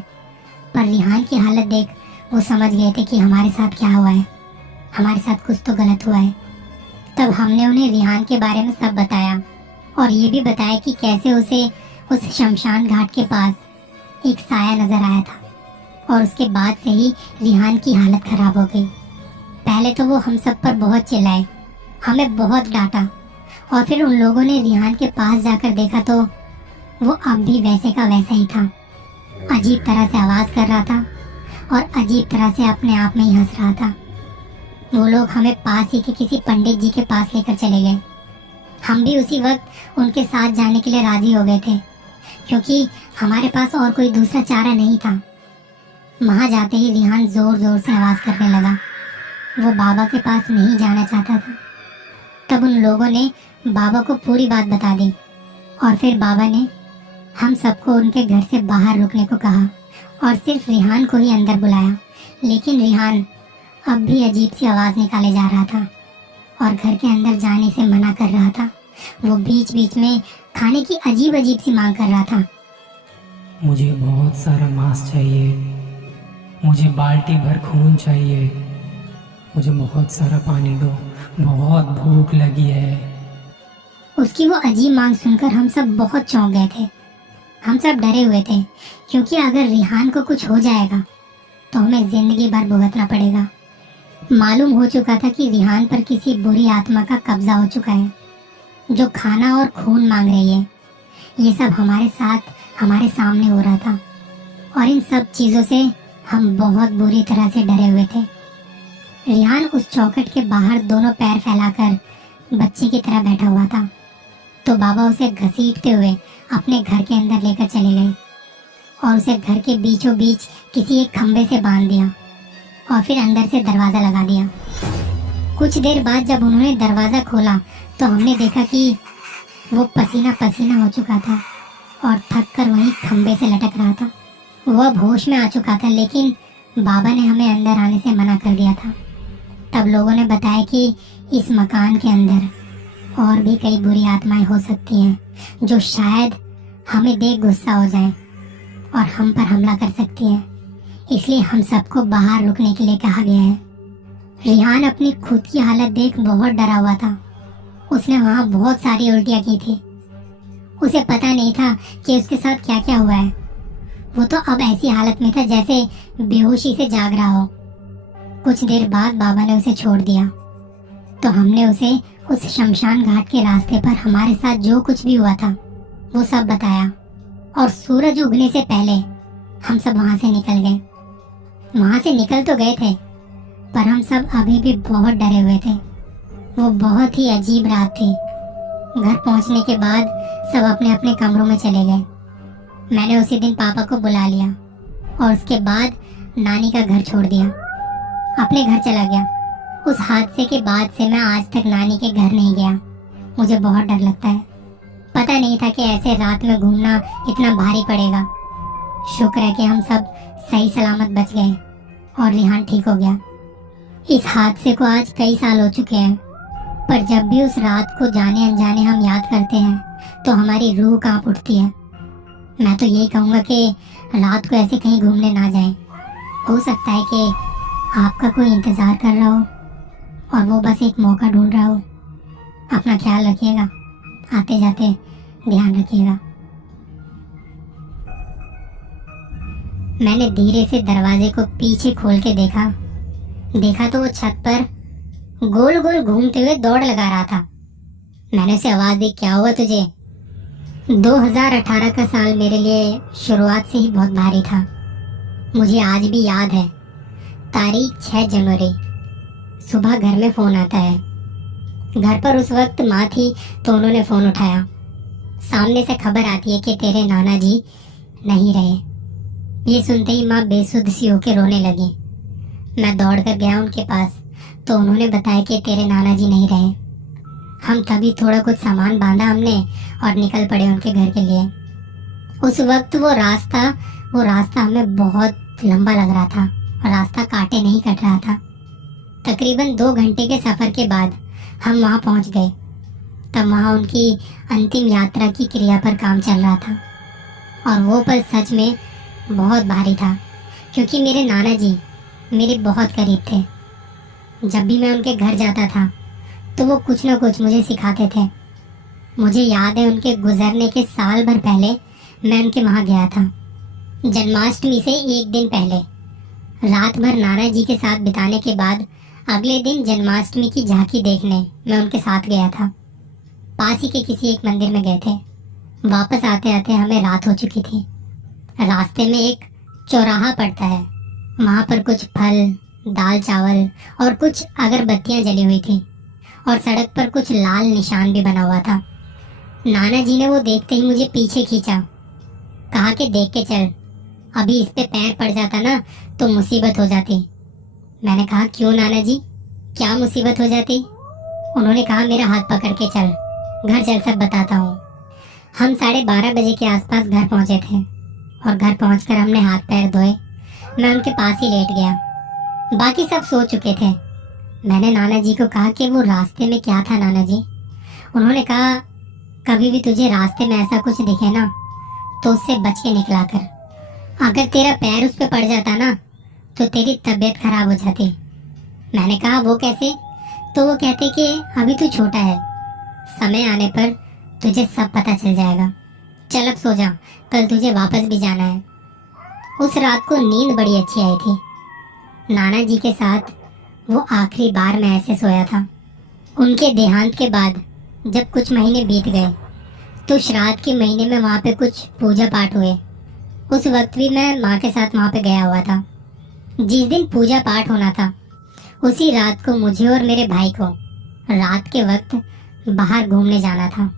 पर रिहान की हालत देख वो समझ गए थे कि हमारे साथ क्या हुआ है, हमारे साथ कुछ तो गलत हुआ है। तब हमने उन्हें रिहान के बारे में सब बताया और ये भी बताया कि कैसे उसे उस शमशान घाट के पास एक साया नजर आया था और उसके बाद से ही रिहान की हालत खराब हो गई। पहले तो वो हम सब पर बहुत चिल्लाए, हमें बहुत डांटा और फिर उन लोगों ने रिहान के पास जाकर देखा तो वो अब भी वैसे का वैसा ही था। अजीब तरह से आवाज कर रहा था और अजीब तरह से अपने आप में ही हंस रहा था। वो लोग हमें पास ही के किसी पंडित जी के पास लेकर चले गए। हम भी उसी वक्त उनके साथ जाने के लिए राजी हो गए थे, क्योंकि हमारे पास और कोई दूसरा चारा नहीं था। वहां जाते ही रिहान जोर जोर से आवाज करने लगा। वो बाबा के पास नहीं जाना चाहता था। तब उन लोगों ने बाबा को पूरी बात बता दी और फिर बाबा ने हम सबको उनके घर से बाहर रुकने को कहा और सिर्फ रिहान को ही अंदर बुलाया। लेकिन रिहान अब भी अजीब सी आवाज निकाले जा रहा था और घर के अंदर जाने से मना कर रहा था। वो बीच बीच में खाने की अजीब अजीब सी मांग कर रहा था। मुझे बहुत सारा मांस चाहिए, मुझे बाल्टी भर खून चाहिए, मुझे बहुत सारा पानी दो, बहुत भूख लगी है। उसकी वो अजीब मांग सुनकर हम सब बहुत चौंक गए थे। हम सब डरे हुए थे, क्योंकि अगर रिहान को कुछ हो जाएगा तो हमें जिंदगी भर भुगतना पड़ेगा। मालूम हो चुका था कि रिहान पर किसी बुरी आत्मा का कब्जा हो चुका है, जो खाना और खून मांग रही है। ये सब हमारे साथ हमारे सामने हो रहा था और इन सब चीजों से हम बहुत बुरी तरह से डरे हुए थे। रिहान उस चौखट के बाहर दोनों पैर फैलाकर बच्चे की तरह बैठा हुआ था, तो बाबा उसे घसीटते हुए अपने घर के अंदर लेकर चले गए और उसे घर के बीचों बीच किसी एक खंबे से बांध दिया और फिर अंदर से दरवाजा लगा दिया। कुछ देर बाद जब उन्होंने दरवाजा खोला तो हमने देखा कि वो पसीना पसीना हो चुका था और थक कर वहीं खंबे से लटक रहा था। वह होश में आ चुका था, लेकिन बाबा ने हमें अंदर आने से मना कर दिया था। तब लोगों ने बताया कि इस मकान के अंदर और भी कई बुरी आत्माएं हो सकती हैं, जो शायद हमें देख गुस्सा हो जाएं और हम पर हमला कर सकती हैं। इसलिए हम सबको बाहर रुकने के लिए कहा गया है। रिहान अपनी खुद की हालत देख बहुत डरा हुआ था। उसने वहां बहुत सारी उल्टियां की थी। उसे पता नहीं था कि उसके साथ क्या क्या हुआ है। वो तो अब ऐसी हालत में था जैसे बेहोशी से जाग रहा हो। कुछ देर बाद बाबा ने उसे छोड़ दिया, तो हमने उसे उस शमशान घाट के रास्ते पर हमारे साथ जो कुछ भी हुआ था वो सब बताया और सूरज उगने से पहले हम सब वहां से निकल गए। वहां से निकल तो गए थे, पर हम सब अभी भी बहुत डरे हुए थे। वो बहुत ही अजीब रात थी। घर पहुंचने के बाद सब अपने अपने कमरों में चले गए। मैंने उसी दिन पापा को बुला लिया और उसके बाद नानी का घर छोड़ दिया, अपने घर चला गया। उस हादसे के बाद से मैं आज तक नानी के घर नहीं गया। मुझे बहुत डर लगता है। पता नहीं था कि ऐसे रात में घूमना इतना भारी पड़ेगा। शुक्र है कि हम सब सही सलामत बच गए और रिहान ठीक हो गया। इस हादसे को आज कई साल हो चुके हैं, पर जब भी उस रात को जाने अनजाने हम याद करते हैं तो हमारी रूह कांप उठती है। मैं तो यही कहूँगा कि रात को ऐसे कहीं घूमने ना जाएं। हो सकता है कि आपका कोई इंतज़ार कर रहा हो और वो बस एक मौका ढूंढ रहा हो। अपना ख्याल रखिएगा, आते जाते ध्यान रखिएगा। मैंने धीरे से दरवाजे को पीछे खोल के देखा तो वो छत पर गोल गोल घूमते हुए दौड़ लगा रहा था। मैंने उसे आवाज दी, क्या हुआ तुझे? 2018 का साल मेरे लिए शुरुआत से ही बहुत भारी था। मुझे आज भी याद है, तारीख 6 जनवरी, सुबह घर में फोन आता है। घर पर उस वक्त माँ थी तो उन्होंने फोन उठाया। सामने से खबर आती है कि तेरे नाना जी नहीं रहे। ये सुनते ही माँ बेसुध सी होकर रोने लगी। मैं दौड़ कर गया उनके पास तो उन्होंने बताया कि तेरे नाना जी नहीं रहे। हम तभी थोड़ा कुछ सामान बांधा हमने और निकल पड़े उनके घर के लिए। उस वक्त वो रास्ता हमें बहुत लंबा लग रहा था और रास्ता कांटे नहीं कट रहा था। तकरीबन 2 घंटे के सफर के बाद हम वहां पहुंच गए। तब वहां उनकी अंतिम यात्रा की क्रिया पर काम चल रहा था और वो पल सच में बहुत भारी था, क्योंकि मेरे नाना जी मेरे बहुत करीब थे। जब भी मैं उनके घर जाता था तो वो कुछ न कुछ मुझे सिखाते थे। मुझे याद है उनके गुजरने के साल भर पहले मैं उनके वहाँ गया था। जन्माष्टमी से 1 दिन पहले रात भर नाना जी के साथ बिताने के बाद अगले दिन जन्माष्टमी की झांकी देखने मैं उनके साथ गया था। पास ही के किसी एक मंदिर में गए थे। वापस आते आते हमें रात हो चुकी थी। रास्ते में एक चौराहा पड़ता है, वहां पर कुछ फल, दाल चावल और कुछ अगरबत्तियां जली हुई थी और सड़क पर कुछ लाल निशान भी बना हुआ था। नाना जी ने वो देखते ही मुझे पीछे खींचा, कहा कि देख के चल, अभी इस पे पैर पड़ जाता ना तो मुसीबत हो जाती। मैंने कहा क्यों नाना जी, क्या मुसीबत हो जाती? उन्होंने कहा मेरा हाथ पकड़ के चल, घर चल, सब बताता हूँ। हम 12:30 बजे के आसपास घर पहुंचे थे और घर पहुंचकर हमने हाथ पैर धोए। मैं उनके पास ही लेट गया, बाकी सब सो चुके थे। मैंने नाना जी को कहा कि वो रास्ते में क्या था नाना जी? उन्होंने कहा कभी भी तुझे रास्ते में ऐसा कुछ दिखे ना तो उससे बच के निकला कर। अगर तेरा पैर उस पे पड़ जाता ना तो तेरी तबीयत खराब हो जाती। मैंने कहा वो कैसे? तो वो कहते कि अभी तू छोटा है, समय आने पर तुझे सब पता चल जाएगा। चल अब सो जा, कल तुझे वापस भी जाना है। उस रात को नींद बड़ी अच्छी आई थी। नाना जी के साथ वो आखिरी बार मैं ऐसे सोया था। उनके देहांत के बाद जब कुछ महीने बीत गए तो श्राद्ध के महीने में वहाँ पे कुछ पूजा पाठ हुए। उस वक्त भी मैं माँ के साथ वहाँ पे गया हुआ था। जिस दिन पूजा पाठ होना था उसी रात को मुझे और मेरे भाई को रात के वक्त बाहर घूमने जाना था।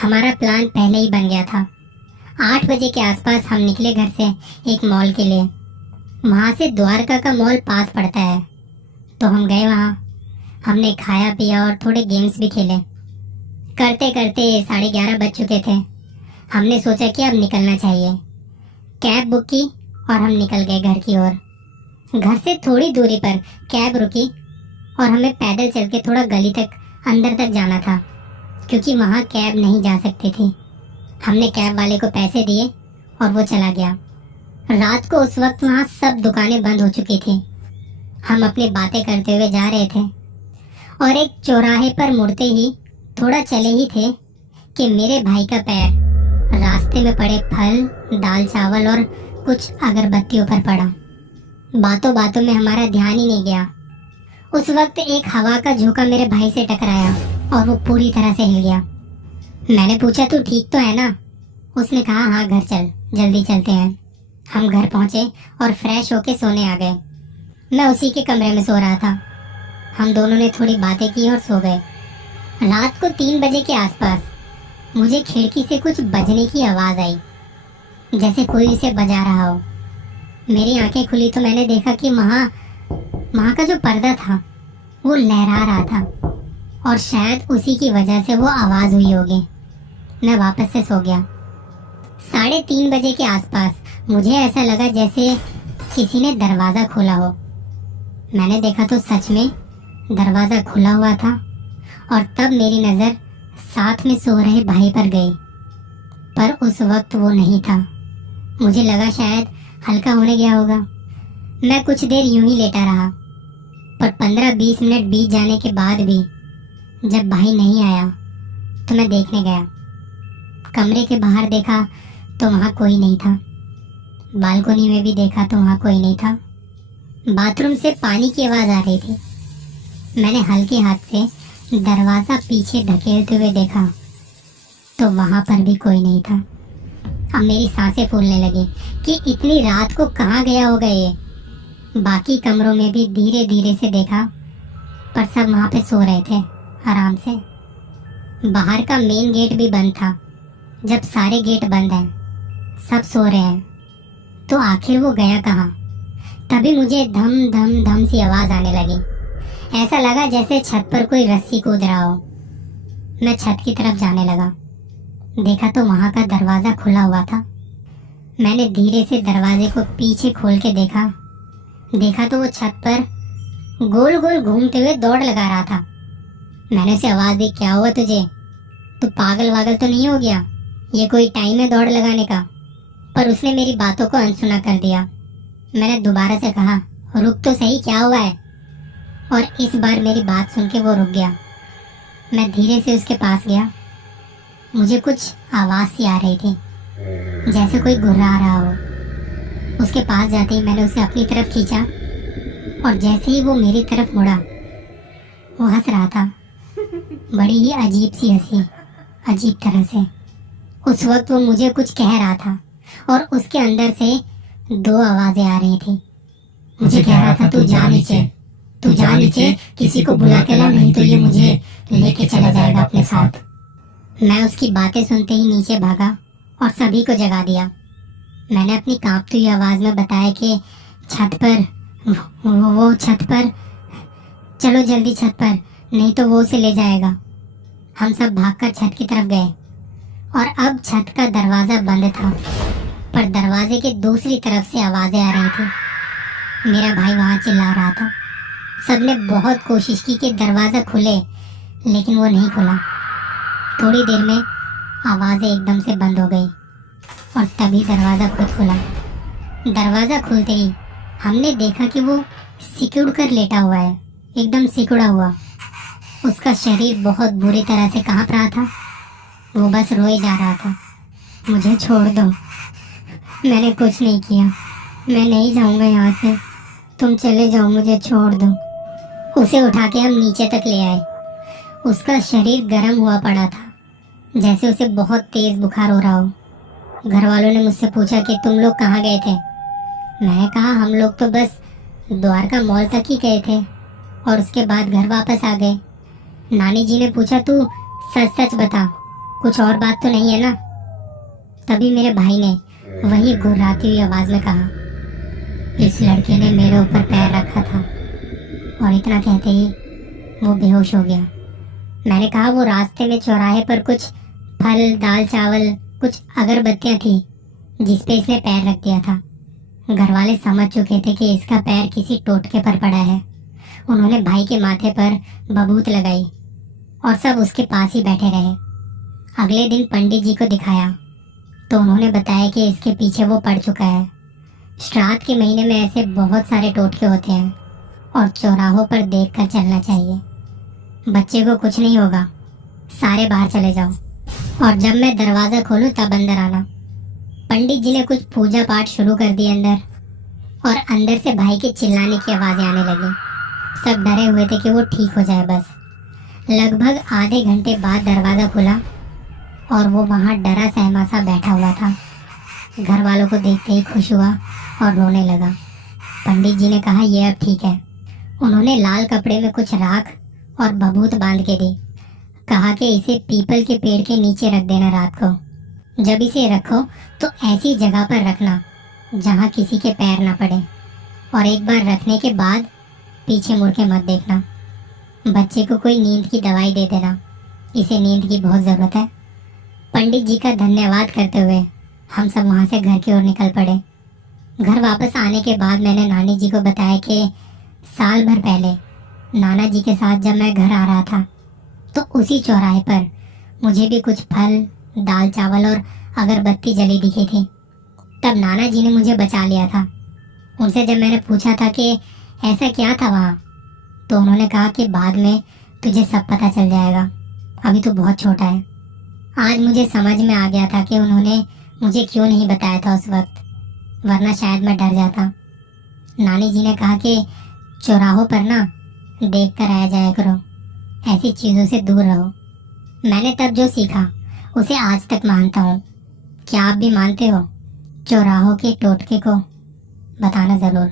हमारा प्लान पहले ही बन गया था। 8 बजे के आसपास हम निकले घर से एक मॉल के लिए। वहाँ से द्वारका का मॉल पास पड़ता है, तो हम गए वहाँ। हमने खाया पिया और थोड़े गेम्स भी खेले। करते करते 11:30 बज चुके थे। हमने सोचा कि अब निकलना चाहिए। कैब बुक की और हम निकल गए घर की ओर। घर से थोड़ी दूरी पर कैब रुकी और हमें पैदल चल के थोड़ा गली तक अंदर तक जाना था, क्योंकि वहाँ कैब नहीं जा सकती थी। हमने कैब वाले को पैसे दिए और वो चला गया। रात को उस वक्त वहाँ सब दुकानें बंद हो चुकी थी। हम अपनी बातें करते हुए जा रहे थे और एक चौराहे पर मुड़ते ही थोड़ा चले ही थे कि मेरे भाई का पैर रास्ते में पड़े फल, दाल चावल और कुछ अगरबत्तियों पर पड़ा। बातों बातों में हमारा ध्यान ही नहीं गया। उस वक्त एक हवा का झोंका मेरे भाई से टकराया और वो पूरी तरह से हिल गया। मैंने पूछा तू ठीक तो है ना? उसने कहा हाँ, घर चल, जल्दी चलते हैं। हम घर पहुंचे और फ्रेश होके सोने आ गए। मैं उसी के कमरे में सो रहा था। हम दोनों ने थोड़ी बातें की और सो गए। रात को 3 बजे के आसपास मुझे खिड़की से कुछ बजने की आवाज आई, जैसे कोई इसे बजा रहा हो। मेरी आंखें खुली तो मैंने देखा कि वहाँ का जो पर्दा था वो लहरा रहा था और शायद उसी की वजह से वो आवाज हुई होगी। मैं वापस से सो गया। 3:30 बजे के आसपास मुझे ऐसा लगा जैसे किसी ने दरवाजा खोला हो। मैंने देखा तो सच में दरवाजा खुला हुआ था और तब मेरी नजर साथ में सो रहे भाई पर गई, पर उस वक्त वो नहीं था। मुझे लगा शायद हल्का होने गया होगा। मैं कुछ देर यूं ही लेटा रहा, पर 15-20 मिनट बीत जाने के बाद भी जब भाई नहीं आया तो मैं देखने गया। कमरे के बाहर देखा तो वहाँ कोई नहीं था। बालकोनी में भी देखा तो वहाँ कोई नहीं था। बाथरूम से पानी की आवाज आ रही थी। मैंने हल्के हाथ से दरवाजा पीछे धकेलते हुए देखा तो वहां पर भी कोई नहीं था। अब मेरी सांसें फूलने लगी कि इतनी रात को कहाँ गया होगा ये। बाकी कमरों में भी धीरे धीरे से देखा, पर सब वहां पे सो रहे थे आराम से। बाहर का मेन गेट भी बंद था। जब सारे गेट बंद हैं, सब सो रहे हैं, तो आखिर वो गया कहाँ? तभी मुझे धम धम धम सी आवाज आने लगी। ऐसा लगा जैसे छत पर कोई रस्सी कूद रहा हो। मैं छत की तरफ जाने लगा। देखा तो वहां का दरवाजा खुला हुआ था। मैंने धीरे से दरवाजे को पीछे खोल के देखा तो वो छत पर गोल गोल घूमते हुए दौड़ लगा रहा था। मैंने उसे आवाज दी, क्या हुआ तुझे? तू पागल वागल तो नहीं हो गया? ये कोई टाइम है दौड़ लगाने का? पर उसने मेरी बातों को अनसुना कर दिया। मैंने दोबारा से कहा, रुक तो सही, क्या हुआ है? और इस बार मेरी बात सुन के वो रुक गया। मैं धीरे से उसके पास गया। मुझे कुछ आवाज सी आ रही थी, जैसे कोई गुर्रा रहा हो। उसके पास जाते ही मैंने उसे अपनी तरफ खींचा और जैसे ही वो मेरी तरफ मुड़ा, वो हंस रहा था। बड़ी ही अजीब सी हंसी। अजीब तरह से। उस वक्त वो मुझे कुछ कह रहा था और उसके अंदर से दो आवाजें आ रही थी। मुझे कह रहा था, तू जा नीचे, तू जा नीचे, किसी को बुला के ला, नहीं तो ये मुझे लेके चला जाएगा अपने साथ। मैं उसकी बातें सुनते ही नीचे भागा और सभी को जगा दिया। मैंने अपनी कांपती हुई आवाज में बताया कि छत पर, वो छत पर, चलो जल्दी छत पर, नहीं तो वो उसे ले जाएगा। हम सब भागकर छत की तरफ गए और अब छत का दरवाजा बंद था, पर दरवाजे के दूसरी तरफ से आवाजें आ रही थी। मेरा भाई वहां चिल्ला रहा था। सबने बहुत कोशिश की कि दरवाजा खुले, लेकिन वो नहीं खुला। थोड़ी देर में आवाजें एकदम से बंद हो गई और तभी दरवाजा खुद खुला। दरवाजा खुलते ही हमने देखा कि वो सिकुड़ कर लेटा हुआ है, एकदम सिकुड़ा हुआ। उसका शरीर बहुत बुरी तरह से कांप रहा था। वो बस रोए जा रहा था। मुझे छोड़ दो, मैंने कुछ नहीं किया, मैं नहीं जाऊंगा यहाँ से, तुम चले जाओ, मुझे छोड़ दो। उसे उठा के हम नीचे तक ले आए। उसका शरीर गर्म हुआ पड़ा था, जैसे उसे बहुत तेज बुखार हो रहा हो। घर वालों ने मुझसे पूछा कि तुम लोग कहाँ गए थे। मैंने कहा हम लोग तो बस द्वारका मॉल तक ही गए थे और उसके बाद घर वापस आ गए। नानी जी ने पूछा, तू सच सच बता, कुछ और बात तो नहीं है ना। तभी मेरे भाई ने वही गुर्राती हुई आवाज में कहा, इस लड़के ने मेरे ऊपर पैर रखा था। और इतना कहते ही वो बेहोश हो गया। मैंने कहा वो रास्ते में चौराहे पर कुछ फल, दाल, चावल, कुछ अगरबत्तियां थी जिस पे इसने पैर रख दिया था। घर वाले समझ चुके थे कि इसका पैर किसी टोटके पर पड़ा है। उन्होंने भाई के माथे पर बबूत लगाई और सब उसके पास ही बैठे रहे। अगले दिन पंडित जी को दिखाया तो उन्होंने बताया कि इसके पीछे वो पड़ चुका है। श्राद्ध के महीने में ऐसे बहुत सारे टोटके होते हैं और चौराहों पर देखकर चलना चाहिए। बच्चे को कुछ नहीं होगा, सारे बाहर चले जाओ और जब मैं दरवाजा खोलूं तब अंदर आना। पंडित जी ने कुछ पूजा पाठ शुरू कर दिए अंदर, और अंदर से भाई के चिल्लाने की आवाजें आने लगी। सब डरे हुए थे कि वो ठीक हो जाए बस। लगभग आधे घंटे बाद दरवाजा खुला और वो वहां डरा सहमा सा बैठा हुआ था। घर वालों को देखते ही खुश हुआ और रोने लगा। पंडित जी ने कहा ये अब ठीक है। उन्होंने लाल कपड़े में कुछ राख और बबूत बांध के दी। कहा कि इसे पीपल के पेड़ के नीचे रख देना रात को। जब इसे रखो तो ऐसी जगह पर रखना जहाँ किसी के पैर ना पड़े, और एक बार रखने के बाद पीछे मुड़ के मत देखना। बच्चे को कोई नींद की दवाई दे देना, इसे नींद की बहुत ज़रूरत है। पंडित जी का धन्यवाद करते हुए हम सब वहाँ से घर की ओर निकल पड़े। घर वापस आने के बाद मैंने नानी जी को बताया कि साल भर पहले नाना जी के साथ जब मैं घर आ रहा था तो उसी चौराहे पर मुझे भी कुछ फल, दाल, चावल और अगरबत्ती जली दिखी थी। तब नाना जी ने मुझे बचा लिया था। उनसे जब मैंने पूछा था कि ऐसा क्या था वहाँ, तो उन्होंने कहा कि बाद में तुझे सब पता चल जाएगा, अभी तो बहुत छोटा है। आज मुझे समझ में आ गया था कि उन्होंने मुझे क्यों नहीं बताया था उस वक्त, वरना शायद मैं डर जाता। नानी जी ने कहा कि चौराहों पर ना देख कर आया जाया करो, ऐसी चीज़ों से दूर रहो। मैंने तब जो सीखा उसे आज तक मानता हूँ। क्या आप भी मानते हो? चौराहों के टोटके को बताना ज़रूर।